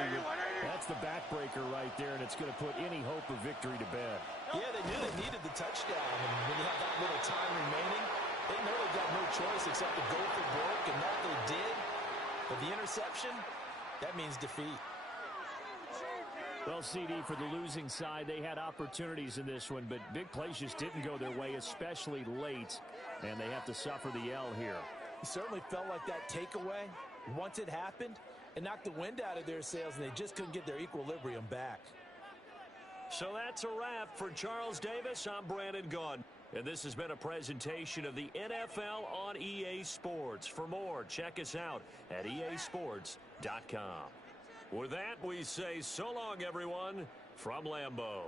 That's the backbreaker right there, and it's going to put any hope of victory to bed. Yeah, they knew they needed the touchdown, and when you have that little time remaining, they know they've got no choice except to go for broke, and that they did. But the interception, that means defeat. Well, CD, for the losing side, they had opportunities in this one, but big plays just didn't go their way, especially late, and they have to suffer the L here. It certainly felt like that takeaway, once it happened, it knocked the wind out of their sails, and they just couldn't get their equilibrium back. So that's a wrap for Charles Davis. I'm Brandon Gaudin. And this has been a presentation of the NFL on EA Sports. For more, check us out at easports.com. With that, we say so long, everyone, from Lambeau.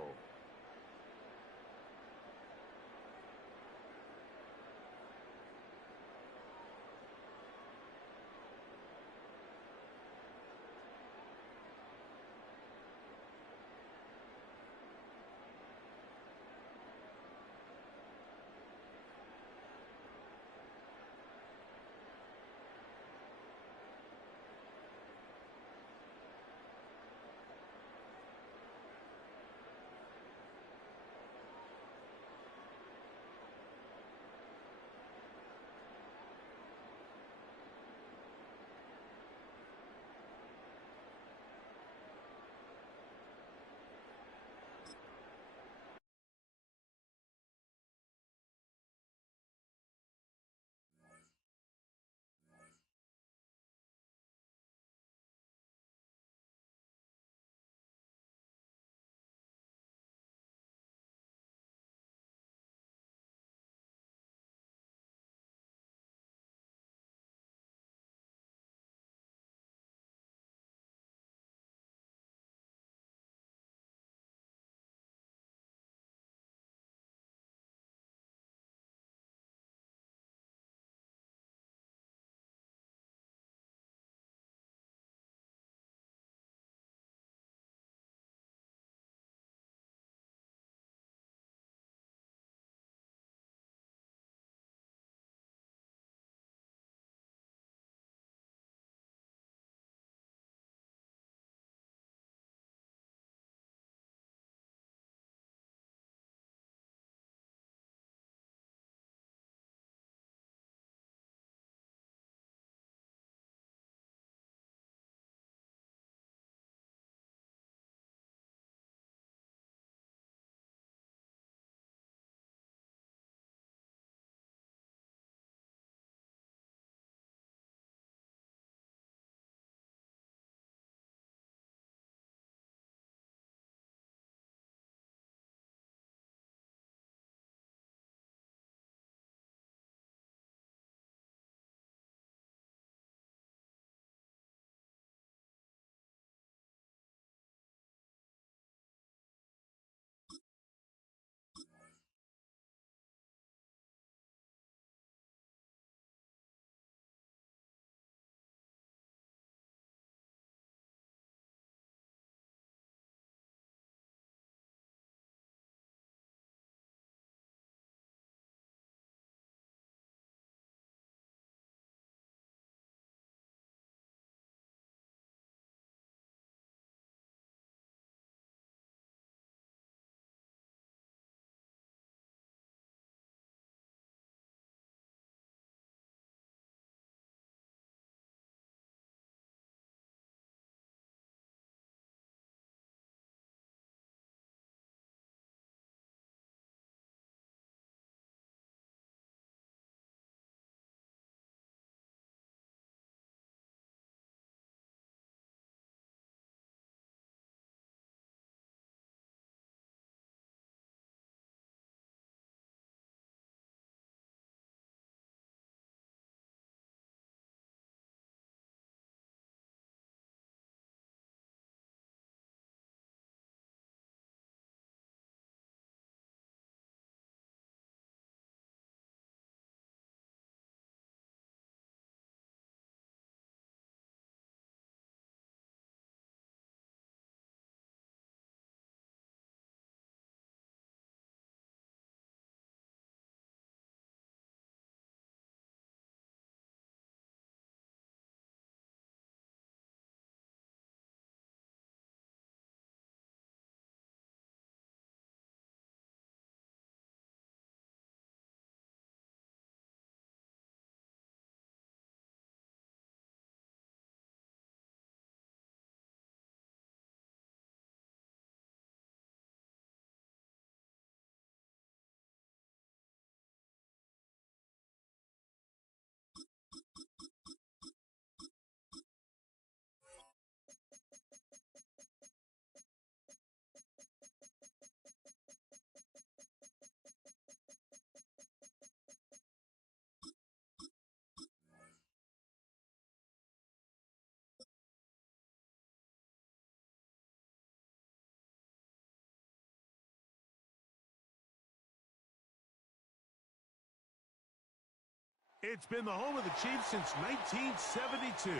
It's been the home of the Chiefs since 1972.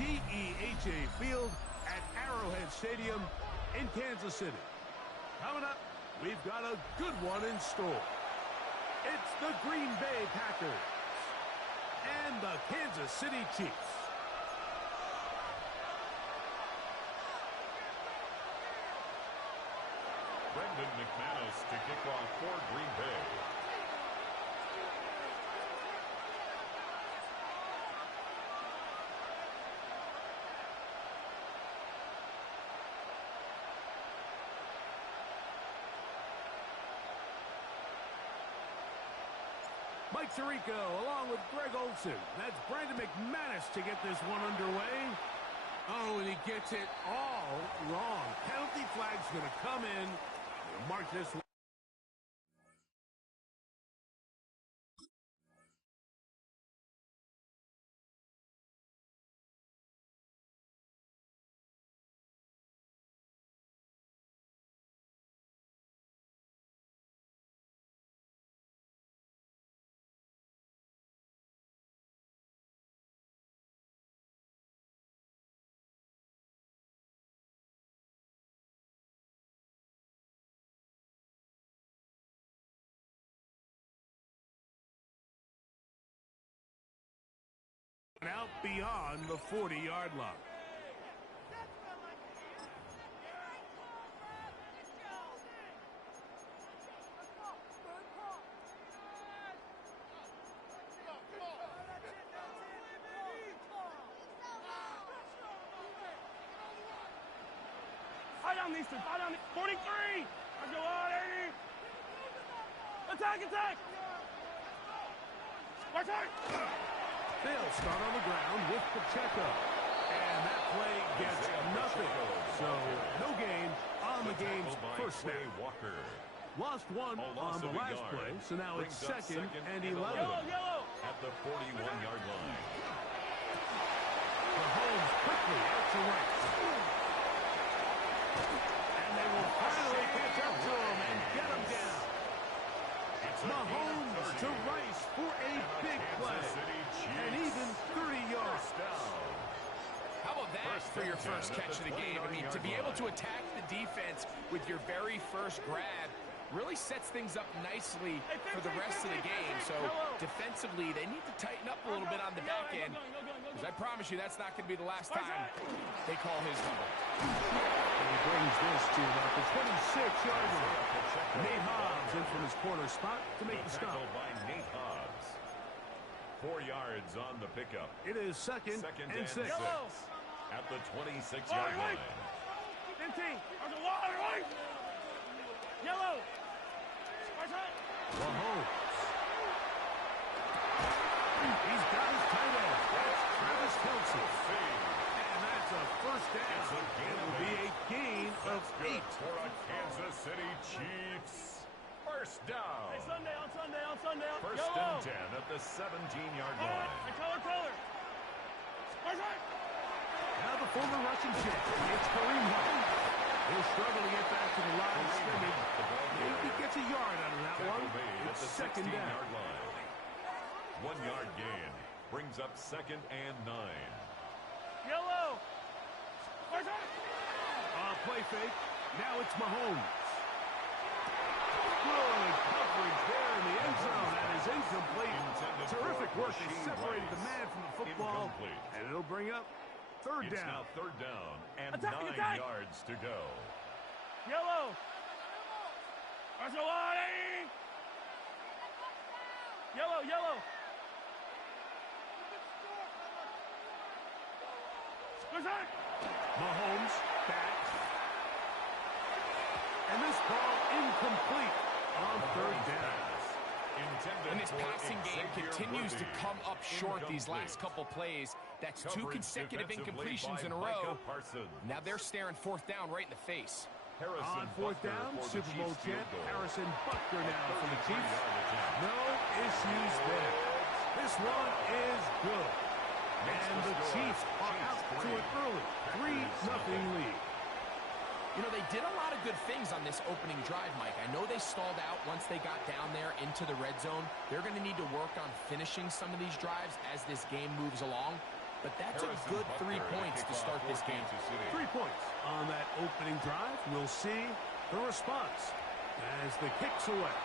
GEHA Field at Arrowhead Stadium in Kansas City. Coming up, we've got a good one in store. It's the Green Bay Packers and the Kansas City Chiefs. Brendan McManus to kick off for Green Bay. Mike Tirico along with Greg Olsen. That's Brandon McManus to get this one underway. Oh, and he gets it all wrong. Penalty flag's going to come in. We'll mark this one. Out beyond the 40-yard line. Fire down these two. Fire down. 43. Let's go on, 80. Attack, attack. Watch out. They'll start on the ground with Pacheco. And that play gets nothing. So, no gain on the game's first snap. Lost one on the last play, so now it's second and 11. At the 41-yard line. Mahomes quickly out to right. And they will finally catch up to him and get him down. Mahomes to Rice for a big play. And even 30 yards. How about that for your first catch of the game? I mean, to be able to attack the defense with your very first grab really sets things up nicely for the rest of the game. So defensively, they need to tighten up a little bit on the back end. Because I promise you, that's not going to be the last time they call his number. And he brings this to about the 26-yard line. Nate Hobbs in from his corner spot to make the stop. By Nate Hobbs. 4 yards on the pickup. It is second and 6. At the 26-yard line. 15. There's a water, right? Yellow. Mahomes. He's got his tight end. That's Travis Kelce. And that's a first down. It will be a gain of 8. For a Kansas City Chiefs. First down. Hey, on Sunday. First and 10 at the 17-yard line. Hey, color. Now the former Russian champ. It's Kareem Hunt. He'll struggle to get back to the line of scrimmage. Maybe he gets a yard out of that one. It's second down. 1 yard gain. Brings up second and 9. Yellow. Play fake. Now it's Mahomes. Good coverage there in the end zone. That is incomplete. Terrific work. They separated the man from the football. And it'll bring up third down. It's now third down and 9 yards to go. Yellow. Yellow. Mahomes back. And this ball incomplete on third down. And this passing game continues to come up short these last couple plays. That's 2 consecutive incompletions in a row. Now they're staring fourth down right in the face. On fourth down, Super Bowl champ Harrison Butker now for the Chiefs. No issues there. This one is good. And the Chiefs are out to an early 3-0 lead. You know, they did a lot of good things on this opening drive, Mike. I know they stalled out once they got down there into the red zone. They're going to need to work on finishing some of these drives as this game moves along. But that's a good 3 points to start this game. 3 points on that opening drive. We'll see the response as the kick's away.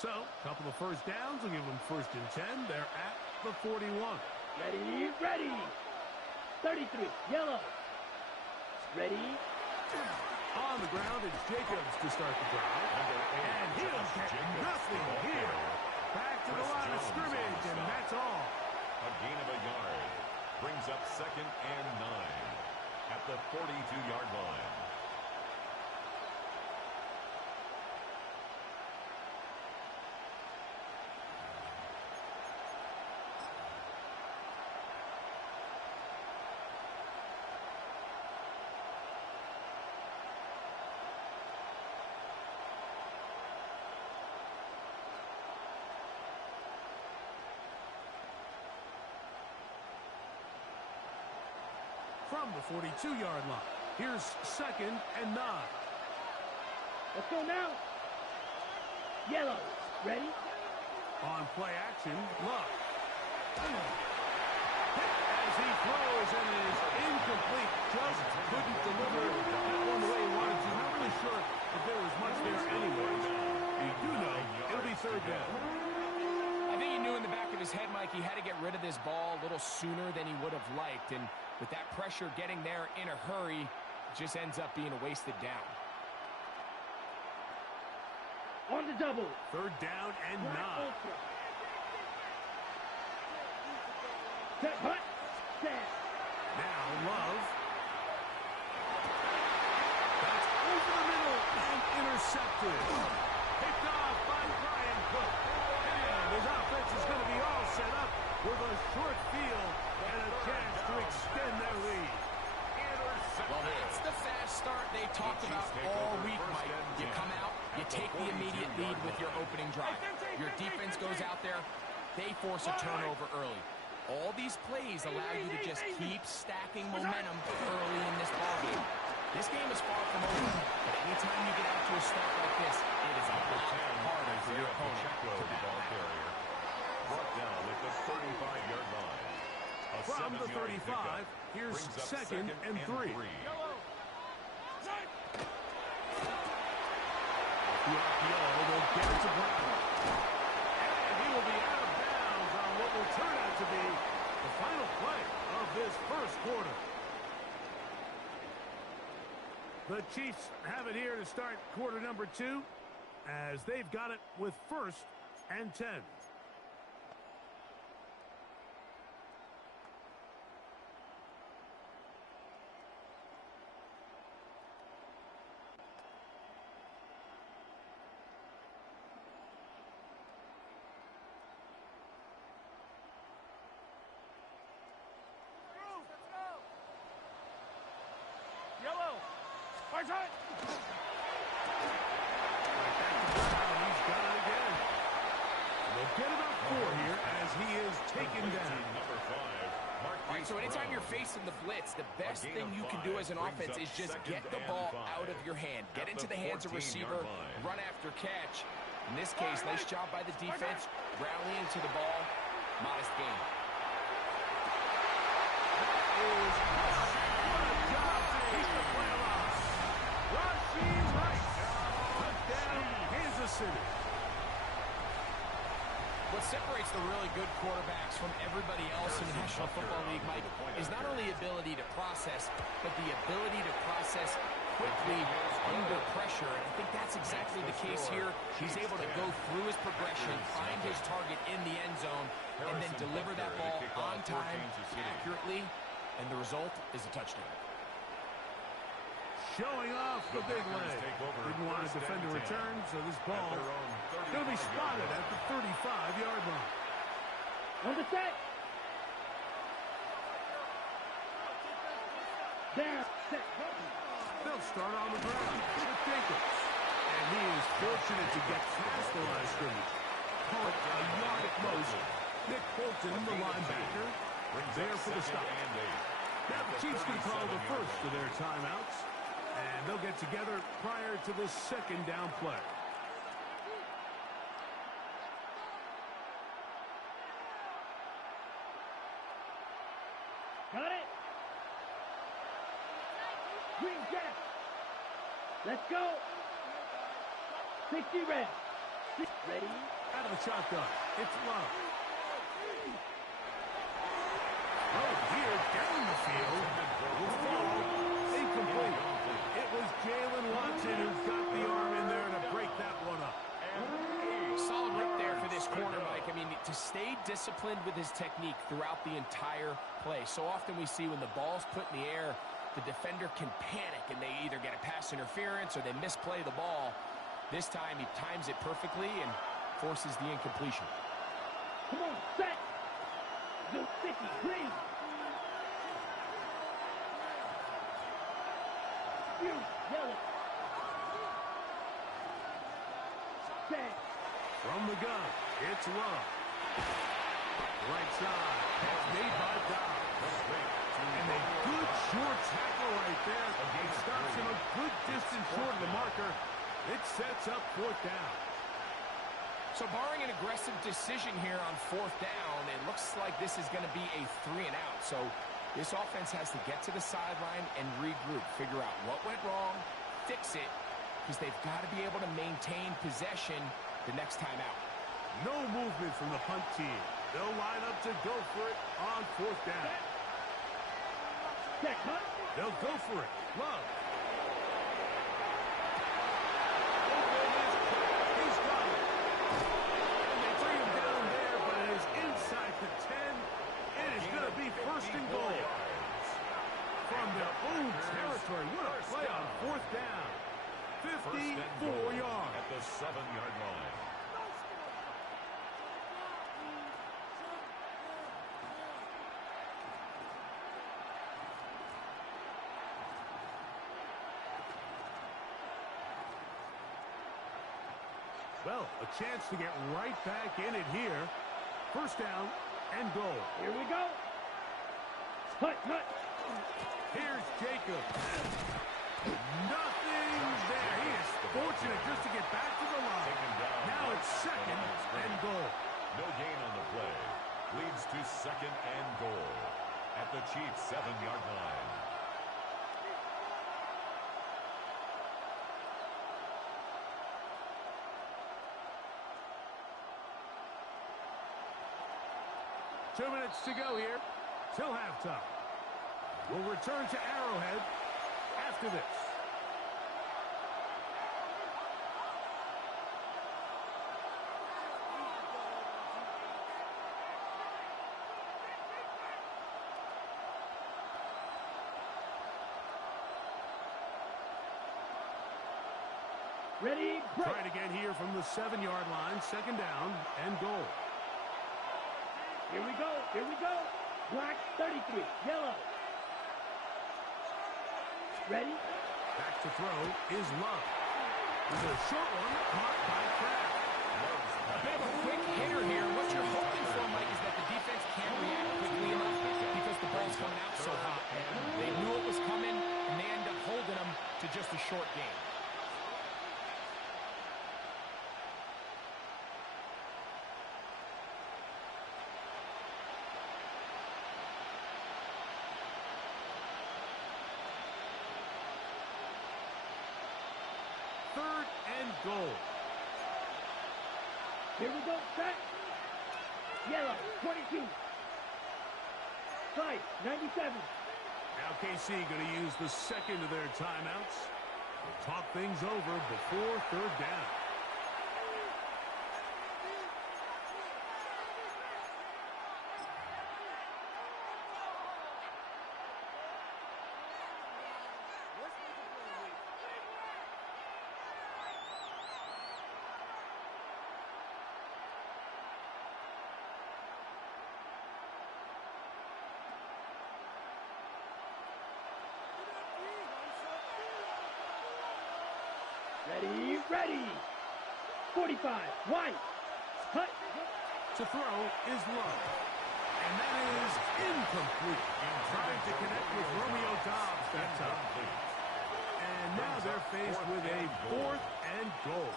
So, a couple of first downs will give them 1st and 10. They're at the 41. Ready, ready. 33, yellow. Ready. On the ground, it's Jacobs to start the drive. And he'll get nothing here. Back to the line of scrimmage, and that's all. A gain of a yard. Brings up 2nd and 9 at the 42-yard line. From the 42-yard line, here's 2nd and 9. Let's go now. Yellow. Ready? On play action, Love. As he throws, and it is incomplete. Just couldn't deliver that one the way he wanted to. Not really sure if there was much there anyways. You do know it'll be 3rd down. I think he knew in the back of his head, Mike, he had to get rid of this ball a little sooner than he would have liked. And with that pressure getting there in a hurry, it just ends up being a wasted down. On the double. 3rd down and 9. Set, hut, set. Now Love. That's over the middle and intercepted. Picked off by Brian Cook. And his offense is going to be all set up with a short field and a chance to extend their lead. Well, it's the fast start they talked about all week, Mike. You come out, you take the immediate lead with your opening drive. Your defense goes out there, they force a turnover early. All these plays allow you to just keep stacking momentum early in this ballgame. This game is far from over, but anytime you get out to a start like this, it is a lot harder for your opponent to battle back. Brought down at the 35-yard line. From the 35, here's 2nd and 3. The RPO will get it to Brown. And he will be out of bounds on what will turn out to be the final play of this 1st quarter. The Chiefs have it here to start quarter number 2 as they've got it with 1st and 10. Hard time. He's got it again. They'll get about 4 here as he is taken down. All right, so anytime you're facing the blitz, the best thing you can do as an offense is just get the ball out of your hand. Get into the hands of receiver, run after catch. In this case, nice job by the defense, rallying to the ball. Modest gain. What a job to keep the play alive. Rashid Rice, touchdown, Kansas City. What separates the really good quarterbacks from everybody else in the National Football League, Mike, is not only ability to process, but the ability to process quickly under pressure. And I think that's exactly the case here. He's able to go through his progression, find his target in the end zone, and then deliver that ball on time, accurately, and the result is a touchdown. Showing off the big leg. Didn't want to defend a return, so this ball going to be spotted at the 35-yard line. On the set. Down. Set. They'll start on the ground with Jacobs. And he is fortunate to get past the line of scrimmage. Call it a yard at most. Nick Bolton, the linebacker, there for the stop. Now the Chiefs can call the first of their timeouts. And they'll get together prior to the second down play. Got it. Green Jack. Let's go. 60 red. Ready? Out of the shotgun. It's Love. Oh, here down the field. Will fall. Incomplete. It was Jalen Watson who got the arm in there to break that one up. Solid rip there for this corner, Mike. I mean, to stay disciplined with his technique throughout the entire play. So often we see when the ball's put in the air, the defender can panic and they either get a pass interference or they misplay the ball. This time he times it perfectly and forces the incompletion. Come on, set. The 50, green. Yellow. Set. From the gun, it's Love. Right side, pass made by Dobbs. And a good short tackle right there. It stops him a good distance short of the marker. It sets up fourth down. So barring an aggressive decision here on fourth down, it looks like this is going to be a 3 and out. So this offense has to get to the sideline and regroup, figure out what went wrong, fix it, because they've got to be able to maintain possession the next time out. No movement from the punt team. They'll line up to go for it on fourth down. Check, huh? They'll go for it. Love. He's got it. And they bring him down there, but it is inside the 10. It is going to be first and goal. From their own territory. What a play on fourth down. 54 yards. At the 7-yard line. Well, a chance to get right back in it here. First down and goal. Here we go. Hut, hut. Here's Jacob. Nothing there. He is fortunate just to get back to the line. Now it's second and goal. No gain on the play. Leads to second and goal. At the Chiefs' 7-yard line. Two minutes to go here till halftime. We'll return to Arrowhead after this. Ready, break. Try it again here from the 7-yard line. Second down and goal. Here we go. Here we go. Black 33. Yellow. Ready? Back to throw is Love. There's a short one caught by Kraft. A bit of a quick hitter here. What you're hoping for, Mike, is that the defense can't react quickly enough because the ball's coming out so hot. They knew it was coming, and they end up holding them to just a short game. Third and goal. Here we go. Set. Yellow 22. Fight 97. Now KC going to use the second of their timeouts to talk things over before third down. ready. 45, wide. Cut. To throw is low. And that is incomplete. Trying to connect with Romeo Dobbs that time. And now they're faced with a 4th and goal.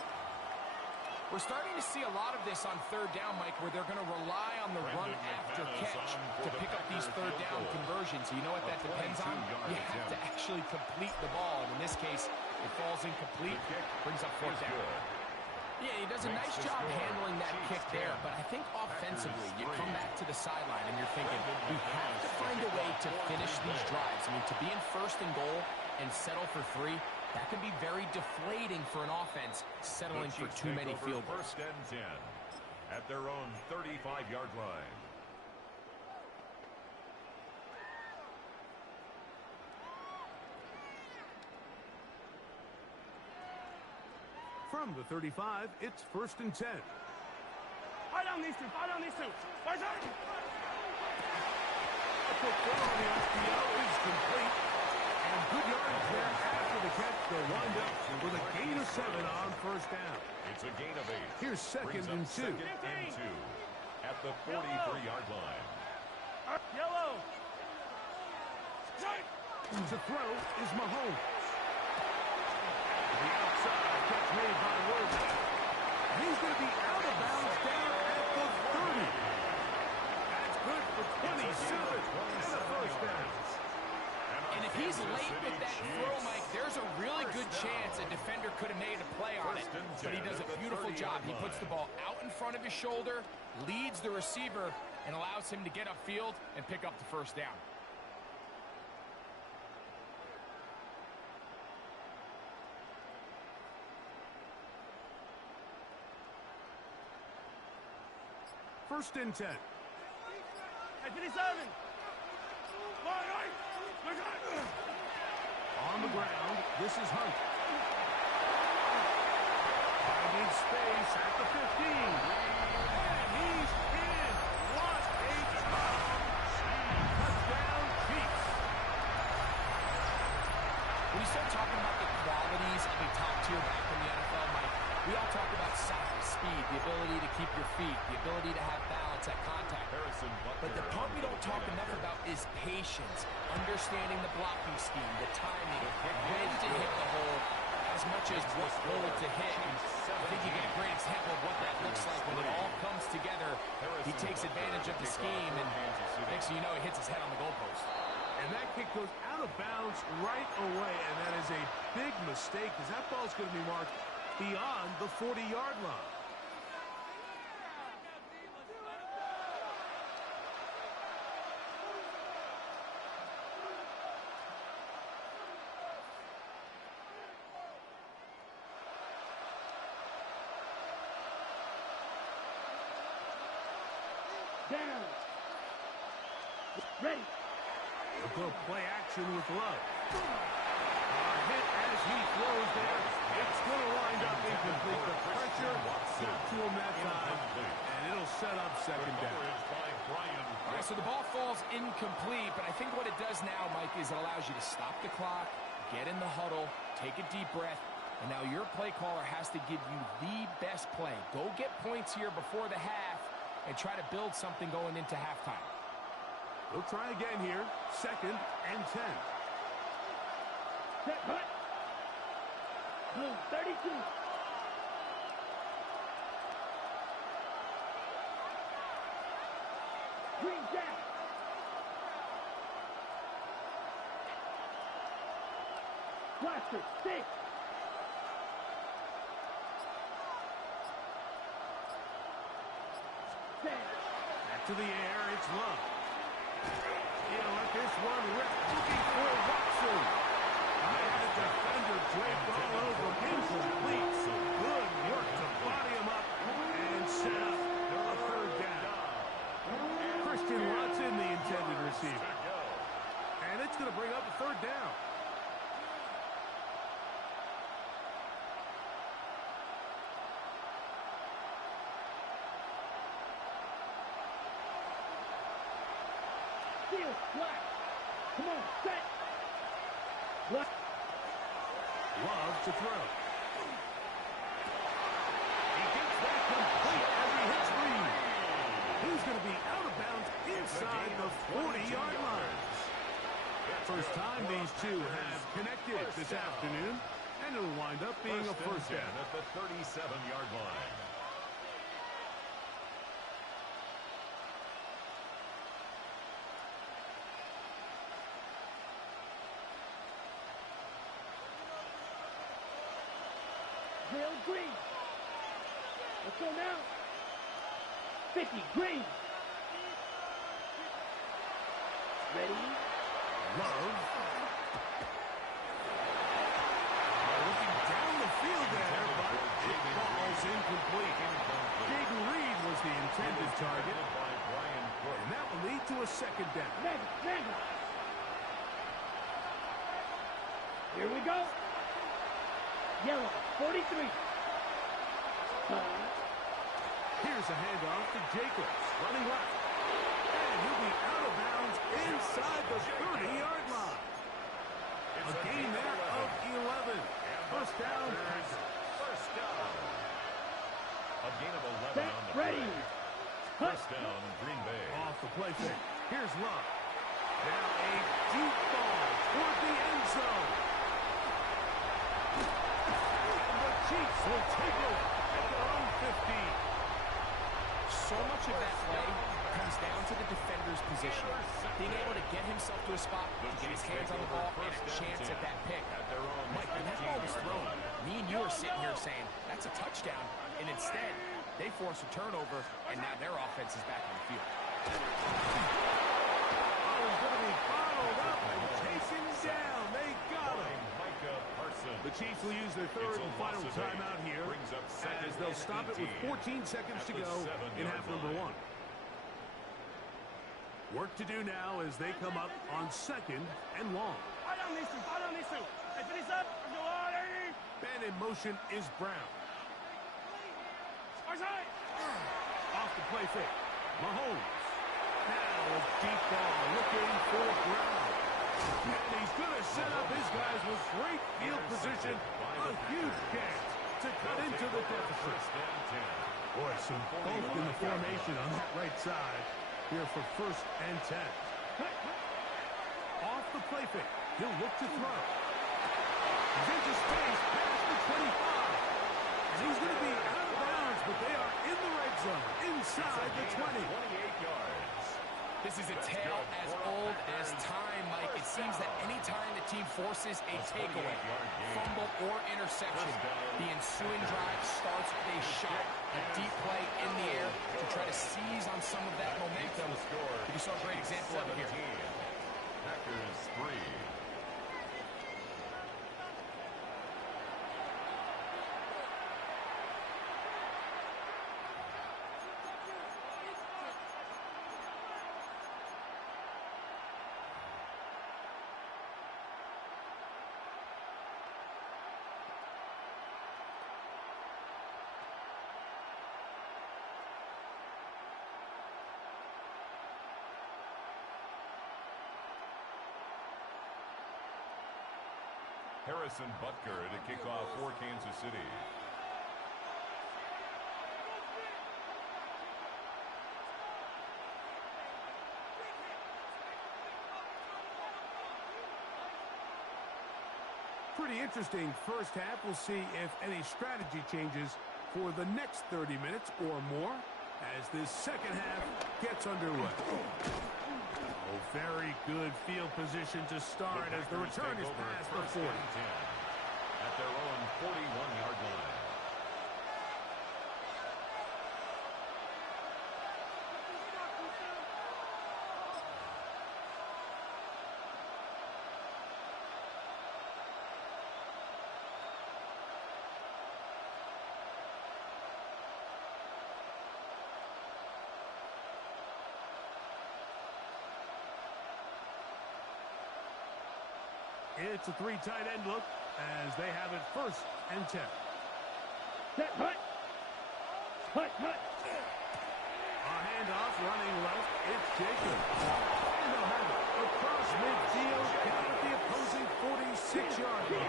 We're starting to see a lot of this on third down, Mike, where they're going to rely on the run after catch to pick up these third down conversions. You know what that depends on? You have to actually complete the ball. And in this case, it falls incomplete, brings up 4th down. Yeah, he does a nice job handling that kick there, but I think offensively, you come back to the sideline and you're thinking, we have to find a way to finish these drives. I mean, to be in 1st and goal and settle for 3, that can be very deflating for an offense settling for too many field goals. 1st and 10 at their own 35-yard line. From the 35, it's 1st and 10. Fight on these two. Fight on these two. Fight on. A quick throw on the RPO is complete. And good yardage there after the catch. They'll wind up with a gain of 7 on 1st down. It's a gain of 8. Here's 2nd and 2. 2nd and 2 at the 43-yard line. Yellow. To throw is Mahomes. The outside catch made by Worthy. He's going to be out of bounds down at the 30. That's good for 27 and a 1st down. And if he's late with that throw, Mike, there's a really good chance a defender could have made a play on it. But he does a beautiful job. He puts the ball out in front of his shoulder, leads the receiver, and allows him to get upfield and pick up the 1st down. First and 10. Hey, 57. On the ground, this is Hunt. Finding space at the 15. And he's in. What a drop. Touchdown, Chiefs. When you start talking about the qualities of a top-tier back in the NFL, Mike, we all talk about size, speed, the ability to keep your feet, the ability to have balance at contact. But the part we don't talk enough about is patience, understanding the blocking scheme, the timing, when to hit the hole, as much as what hole to hit. I think you get a great example of what that looks like when it all comes together. He takes advantage of the scheme, and next thing you know, he hits his head on the goalpost. And that kick goes out of bounds right away, and that is a big mistake because that ball's going to be marked beyond the 40-yard line. Down. Ready. They'll go play action with Love. Hit as he throws there. It's going to wind up incomplete. The pressure got to him that time, and it'll set up 2nd down. All right, so the ball falls incomplete, but I think what it does now, Mike, is it allows you to stop the clock, get in the huddle, take a deep breath, and now your play caller has to give you the best play. Go get points here before the half and try to build something going into halftime. We'll try again here. 2nd and 10. Set, cut. Blue 32. Green jack. Blaster 6. Back to the air, it's Love. He'll let this one rip. Looking for Watson. I had a defender draped all over. Incomplete. Good work to body him up and set up a 3rd down. Christian Watson, the intended receiver. And it's going to bring up a 3rd down. Black. Come on, set. Black. Love to throw. going to be out of bounds inside the 40-yard line. First time these two have connected this afternoon, and it'll wind up being a first down at the 37-yard line. Bill Green. Let's go now. 50, Green. Ready? Love. Looking down the field there, but it falls incomplete. Jaden Reed was the intended target, and that will lead to a second down. Mega. Here we go. Yellow, 43. Here's a handoff to Jacobs, running left. And he'll be out of bounds inside the 30-yard line. A gain there of 11. First down. First down. A gain of 11 on the ready. play. First down, Green Bay. Off the play fake. Here's Love. Now a deep ball toward the end zone. And the Chiefs will take over at their own 15. So much of that play comes down to the defender's position. Being able to get himself to a spot, to get his hands on the ball, and a chance at that pick. Mike, when that ball was thrown, me and you are sitting here saying, that's a touchdown. And instead, they force a turnover, and now their offense is back on the field. Oh, he's going to be followed up and taken down. They got him. The Chiefs will use their third and final timeout here as they'll stop it with 14 seconds to go in half number one. Work to do now as they come up on second and long. Man in motion is Brown. Off the play fake. Mahomes. Now a deep ball looking for Brown. And he's going to set up his guys with great field position. A huge chance to cut into the deficit. Boy, some bulk in the formation on that right side here for first and 10. Off the play fake. He'll look to throw. He's into space past the 25. And he's going to be out of bounds, but they are in the red zone, inside the 20. 28 yards. This is a tale as old as time, Mike. It seems that any time the team forces a takeaway, fumble, or interception, the ensuing drive starts with a shot, a deep play in the air to try to seize on some of that momentum. You saw a great example of it here. Packers 3. Harrison Butker to kick off for Kansas City. Pretty interesting first half. We'll see if any strategy changes for the next 30 minutes or more as this second half gets underway. Oh, very good field position to start as the return is past the 40. At their own 41-yard line. It's a three tight end look as they have it first and 10. Set, hut. Hut. A handoff running left. It's Jacobs. And they'll have it across midfield down at the opposing 46-yard line. 12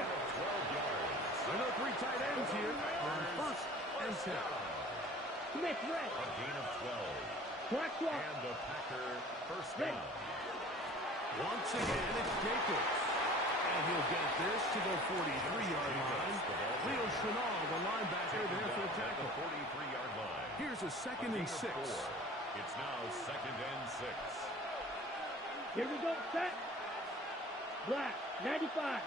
yards. There are three tight ends here on first and 10. Smith red. A gain of 12. Black swap. And the Packer first down. Once again, it's Jacobs. And he'll get this to the 43-yard line. Leo Chenal, the linebacker, there for the tackle. 43-yard line. Here's a second and 6. It's now second and 6. Here we go. Set. Black. 95.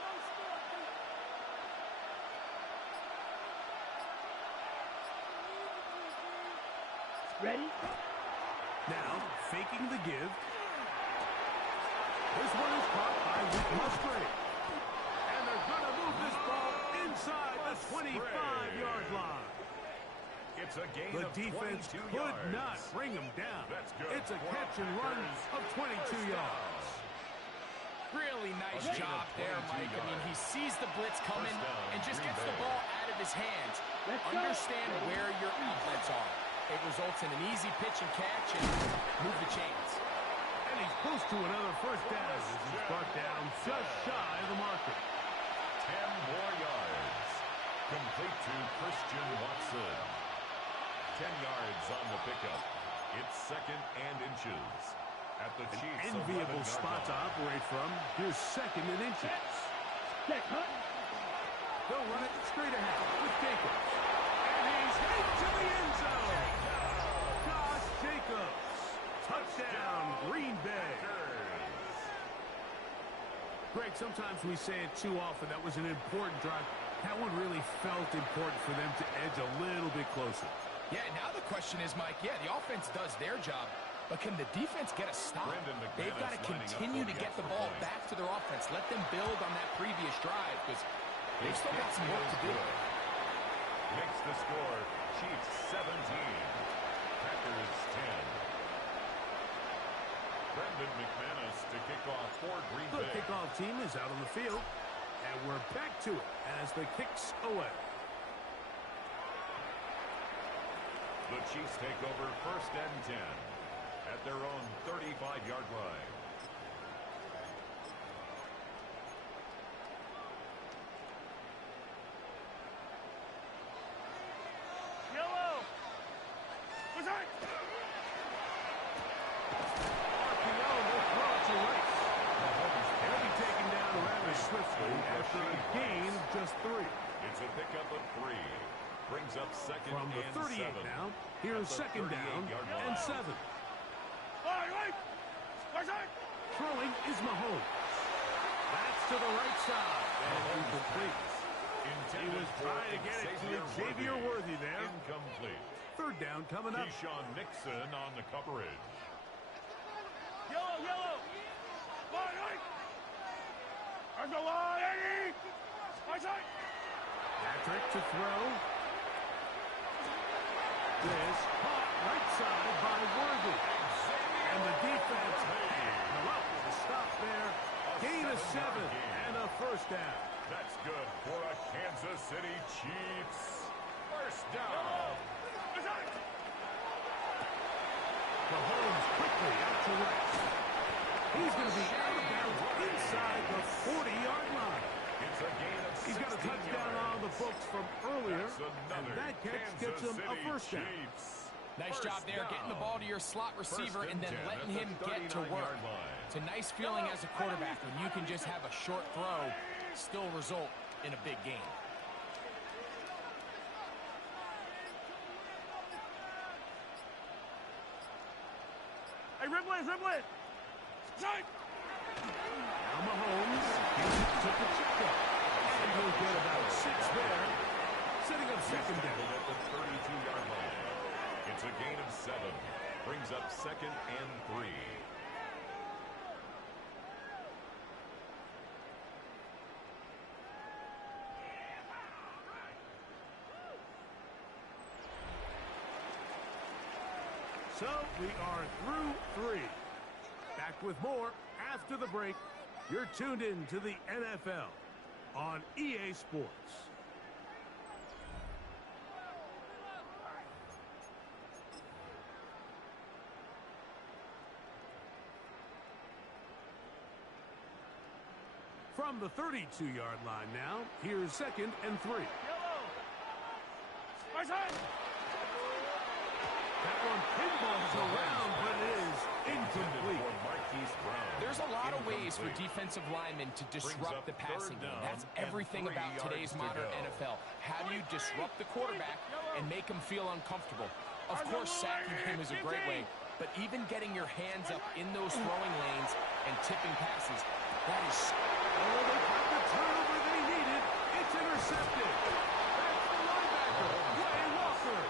Ready? Now, faking the give. This one is caught by Luke Musgrave. And they're going to move this ball inside the 25-yard line. It's a gain The of defense 22 could yards. not bring him down. That's good. It's a catch and run of 22 yards. Really nice A gain job of there, 22 Mike. I mean, he yards. sees the blitz coming First down, and just Green gets the Bay. ball out of his hands. Let's go. Understand where your outlets are. It results in an easy pitch and catch and move the chains. And he's close to another first down as he's brought down just shy of the marker. 10 more yards. Complete to Christian Watson. 10 yards on the pickup. It's second and inches. At the Chiefs' Enviable 11-yard spot to line. operate from. Here's second and inches. Set. Hunt. They'll run it straight ahead with Jacobs. And he's into the end zone. Josh Jacobs. Touchdown, Green Bay. Greg, sometimes we say it too often. That was an important drive. That one really felt important for them to edge a little bit closer. Yeah, now the question is, Mike, yeah, the offense does their job, but can the defense get a stop? They've got to continue to get the ball back to their offense. Let them build on that previous drive because they've still got some work to do. Makes the score Chiefs 17, Packers 10. Brendan McManus to kick off for Green The Bay. kickoff team is out on the field, and we're back to it as the kick's away. The Chiefs take over first and 10 at their own 35-yard line. Yellow. What's that? RPO will throw it to Rice. He'll be taken down rather swiftly after a gain of just 3. It's a pickup of 3. Brings up second From the and 38 7. now, here's At the second down 38-yard and line. 7. Wait. What's that? Throwing is Mahomes. That's to the right side. And incomplete. He was trying to get it to Xavier Worthy there. Incomplete. Third down coming up. Keyshawn Nixon on the coverage. Yellow. Wait. On the line, Eddie. What's that? Patrick to throw. This caught right side by Worthy. And the defense well, the stop there. Gain of 7 and a first down. That's good for a Kansas City Chiefs. First down. What's that? Mahomes quickly out to Rice. He's going to be out of bounds inside the 40-yard line. It's a gain of 16 He's got a touchdown yards. on the books from earlier, That's and another that catch Kansas gets him a City first down. Chiefs. Nice First job there, down. getting the ball to your slot receiver First and then 10 letting at him the get to work. 39-yard line. It's a nice feeling as a quarterback when you can just have a short throw, still result in a big game. Hey, Riblet. Strike. Now Mahomes gives it to Pacheco. And he'll get about 6 there, setting up second down. At the 32-yard line. It's a gain of 7. Brings up second and 3. So we are through 3. Back with more after the break. You're tuned in to the NFL on EA Sports. From the 32-yard line now, here's second and 3. Yellow. What's that? That one pinballs around There's a lot of ways for defensive linemen to disrupt the passing game. That's everything about today's modern NFL. How do you disrupt the quarterback and make him feel uncomfortable? Of course, sacking him is a great way, but even getting your hands up in those throwing lanes and tipping passes, that is... Oh, they got the turnover they needed. It's intercepted. That's the linebacker, Wayne Walker.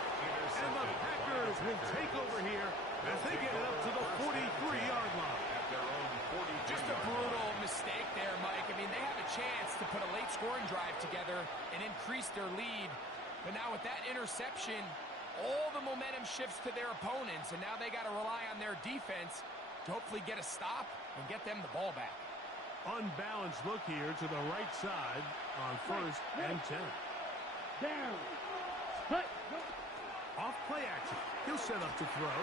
And the Packers will take over here as they get it up to the 43-yard line. Just a brutal mistake there, Mike. I mean, they have a chance to put a late scoring drive together and increase their lead. But now with that interception, all the momentum shifts to their opponents, and now they got to rely on their defense to hopefully get a stop and get them the ball back. Unbalanced look here to the right side on 1st and 10. Down. Cut. Off play action. He'll set up to throw.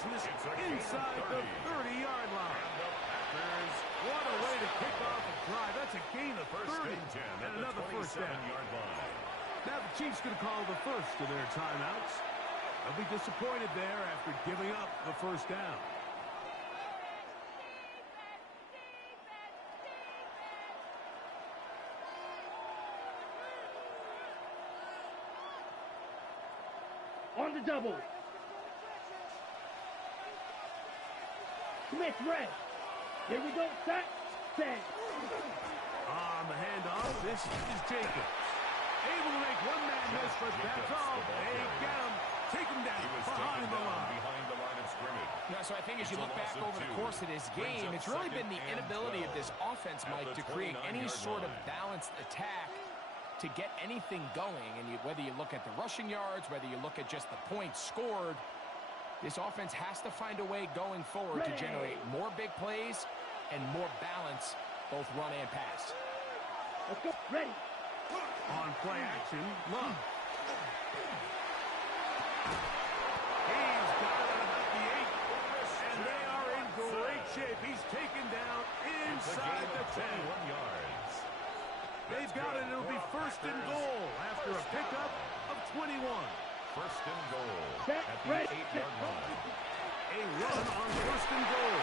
Inside the 30-yard line. What a way to kick off a drive. That's a gain of 30 and another first down. Now the Chiefs going to call the first of their timeouts. They'll be disappointed there after giving up the first down. On the double. Smith red. Here we go. Set. Set. On the handoff, this is Jacobs. Able to make one-man miss, but that's all. They get him. Take him down behind the line of scrimmage. Yeah, so I think as you look back over the course of this game, it's really been the inability of this offense, Mike, to create any sort of balanced attack to get anything going. And whether you look at the rushing yards, whether you look at just the points scored, this offense has to find a way going forward to generate more big plays and more balance, both run and pass. Let's go. Ready. On play action, Love. He's got it about the 8, and they are in great shape. He's taken down inside the 10. They've got it. It'll be 1st and goal after a pickup of 21. 1st and goal Set, at the ready. 8-yard line. A run on 1st and goal.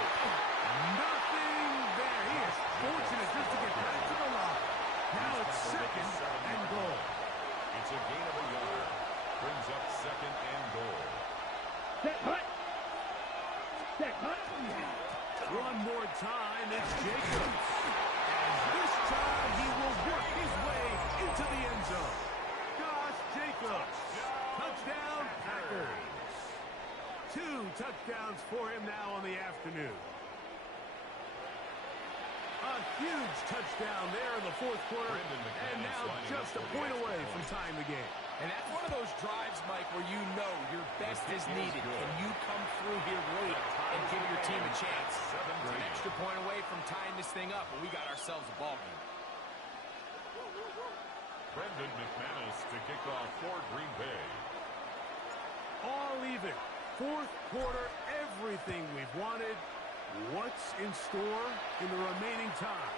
Nothing there. He is fortunate just to get back to the line. Now it's 2nd and goal. It's a gain of a yard. Brings up 2nd and goal. Set hut. Set hut. One more time. It's Jacobs. And this time he will work his way into the end zone. Josh Jacobs. Touchdown, Packers. 2 touchdowns for him now on the afternoon. A huge touchdown there in the 4th quarter, and now just a point away from tying the game. And that's one of those drives, Mike, where you know your best is needed. Can you come through here late and give your team a chance? It's an extra point away from tying this thing up, and we got ourselves a ball game. Brendan McManus to kick off for Green Bay. All even. 4th quarter, everything we've wanted. What's in store in the remaining time?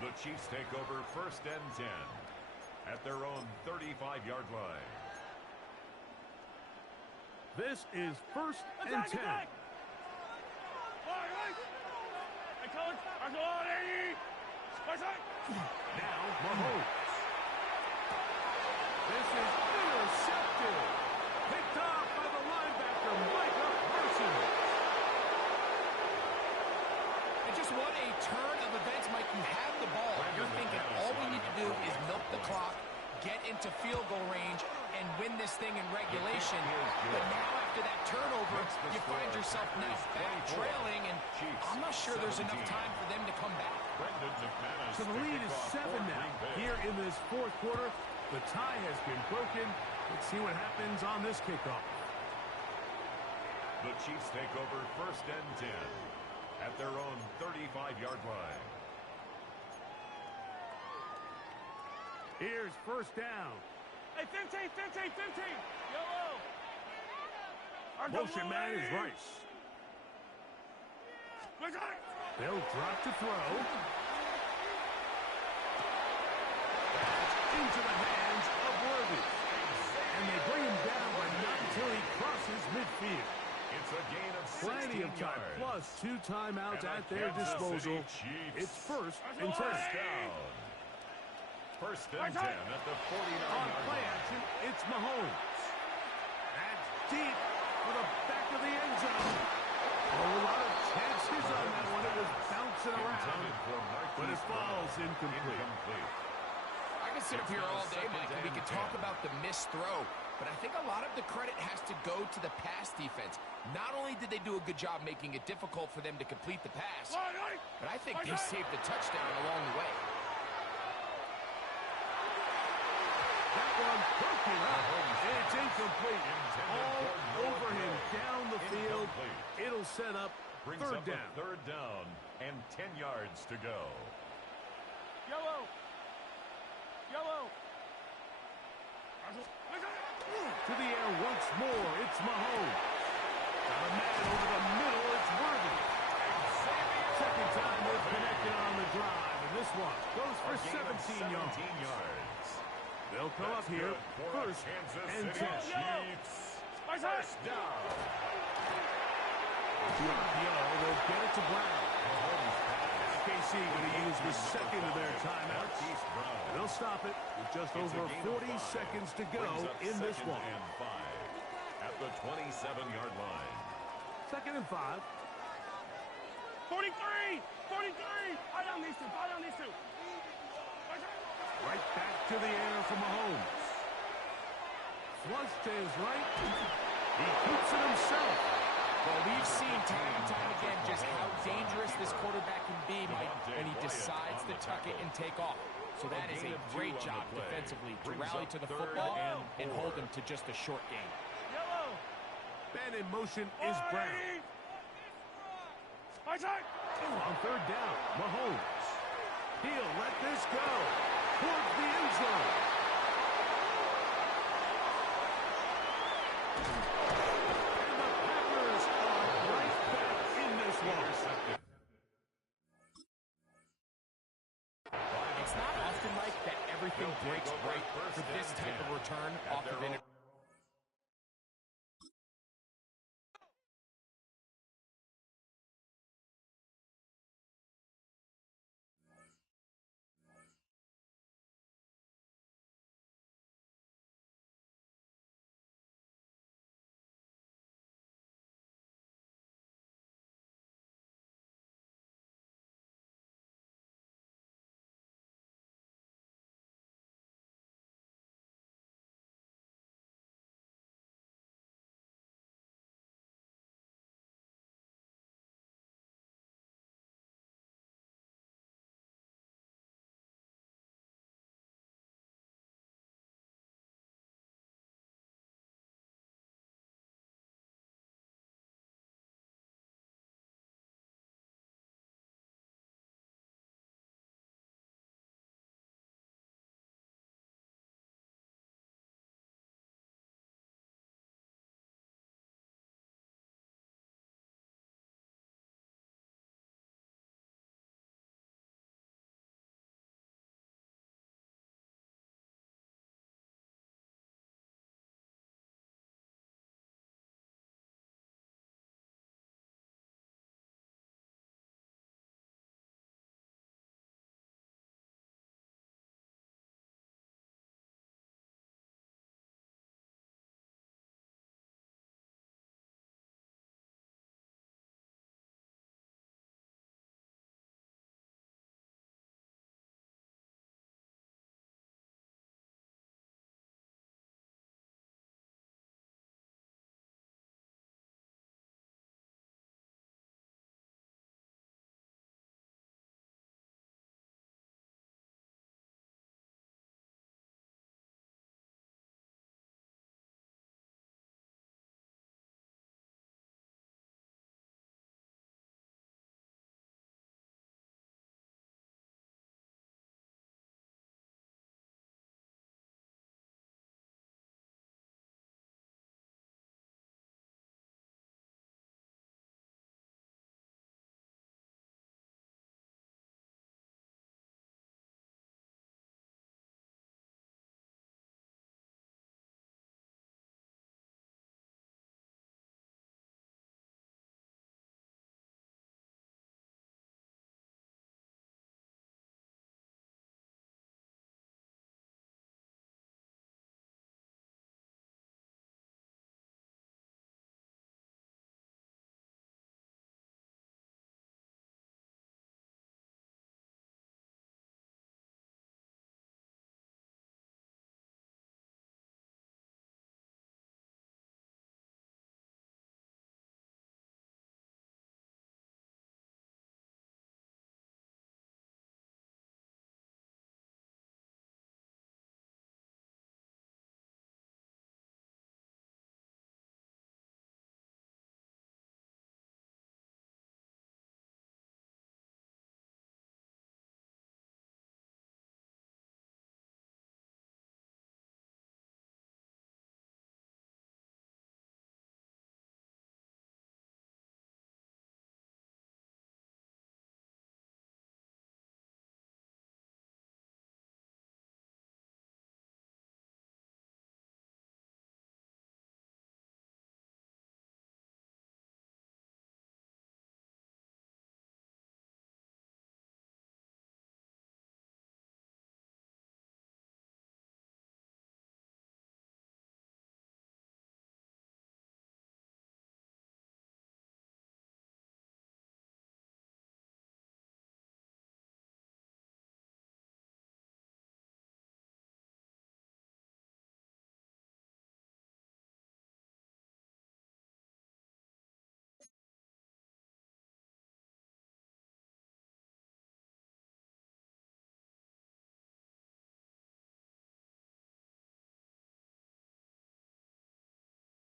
The Chiefs take over 1st and 10 at their own 35-yard line. This is 1st and 10. Now, Mahomes. This is intercepted. Picked off by the linebacker, Micah Parsons. And just what a turn of events, Mike. You have the ball. You're thinking all we need to do is milk the clock, get into field goal range, and win this thing in regulation. But now after that turnover, you find yourself now back trailing, and I'm not sure there's enough time for them to come back. So the lead is 7 now. Here in this 4th quarter, the tie has been broken. Let's see what happens on this kickoff. The Chiefs take over 1st and 10 at their own 35-yard line. Here's 1st down. Hey, 15. Yellow. Motion man is Rice. They'll drop to throw. Into the hands of field. It's a gain of 16 Plenty of time, yards. plus 2 timeouts at their disposal. It's first and 10. First down. First and 10 at the 49-yard On line. play action, it's Mahomes. That's deep for the back of the end zone. A lot of chances on that one. It was bouncing around, but it falls incomplete. I can sit up here all day, Mike, and we can talk about the missed throw, but I think a lot of the credit has to go to the pass defense. Not only did they do a good job making it difficult for them to complete the pass, but I think they saved the touchdown along the way. That one broken up. It's incomplete. All over him down the field. It'll set up third down. Third down and 10 yards to go. Yellow. Yellow. To the air once more. It's Mahomes. Got a man over the middle. It's Worthy. Second time they've connected on the drive. And this one goes for 17 yards. They'll come up here first and 10. First down. They'll get it to Brown. KC going to use the second of their timeouts. They'll stop it with just over 40 seconds to go in this one. At the 27-yard line. Second and 5. 43! 43! Eye on these two. Eye on these two. Right back to the air for Mahomes. Flush to his right. He keeps it himself. Well, we've seen time and time again just how dangerous this quarterback can be, Mike, when he decides to tuck it and take off. So that is a great job defensively to rally to the football and hold him to just a short game. Yellow. Man in motion is Brown. On third down, Mahomes. He'll let this go towards the end zone. And the Packers are right back in this one. It's not often, Mike, that everything breaks right for this type of return off of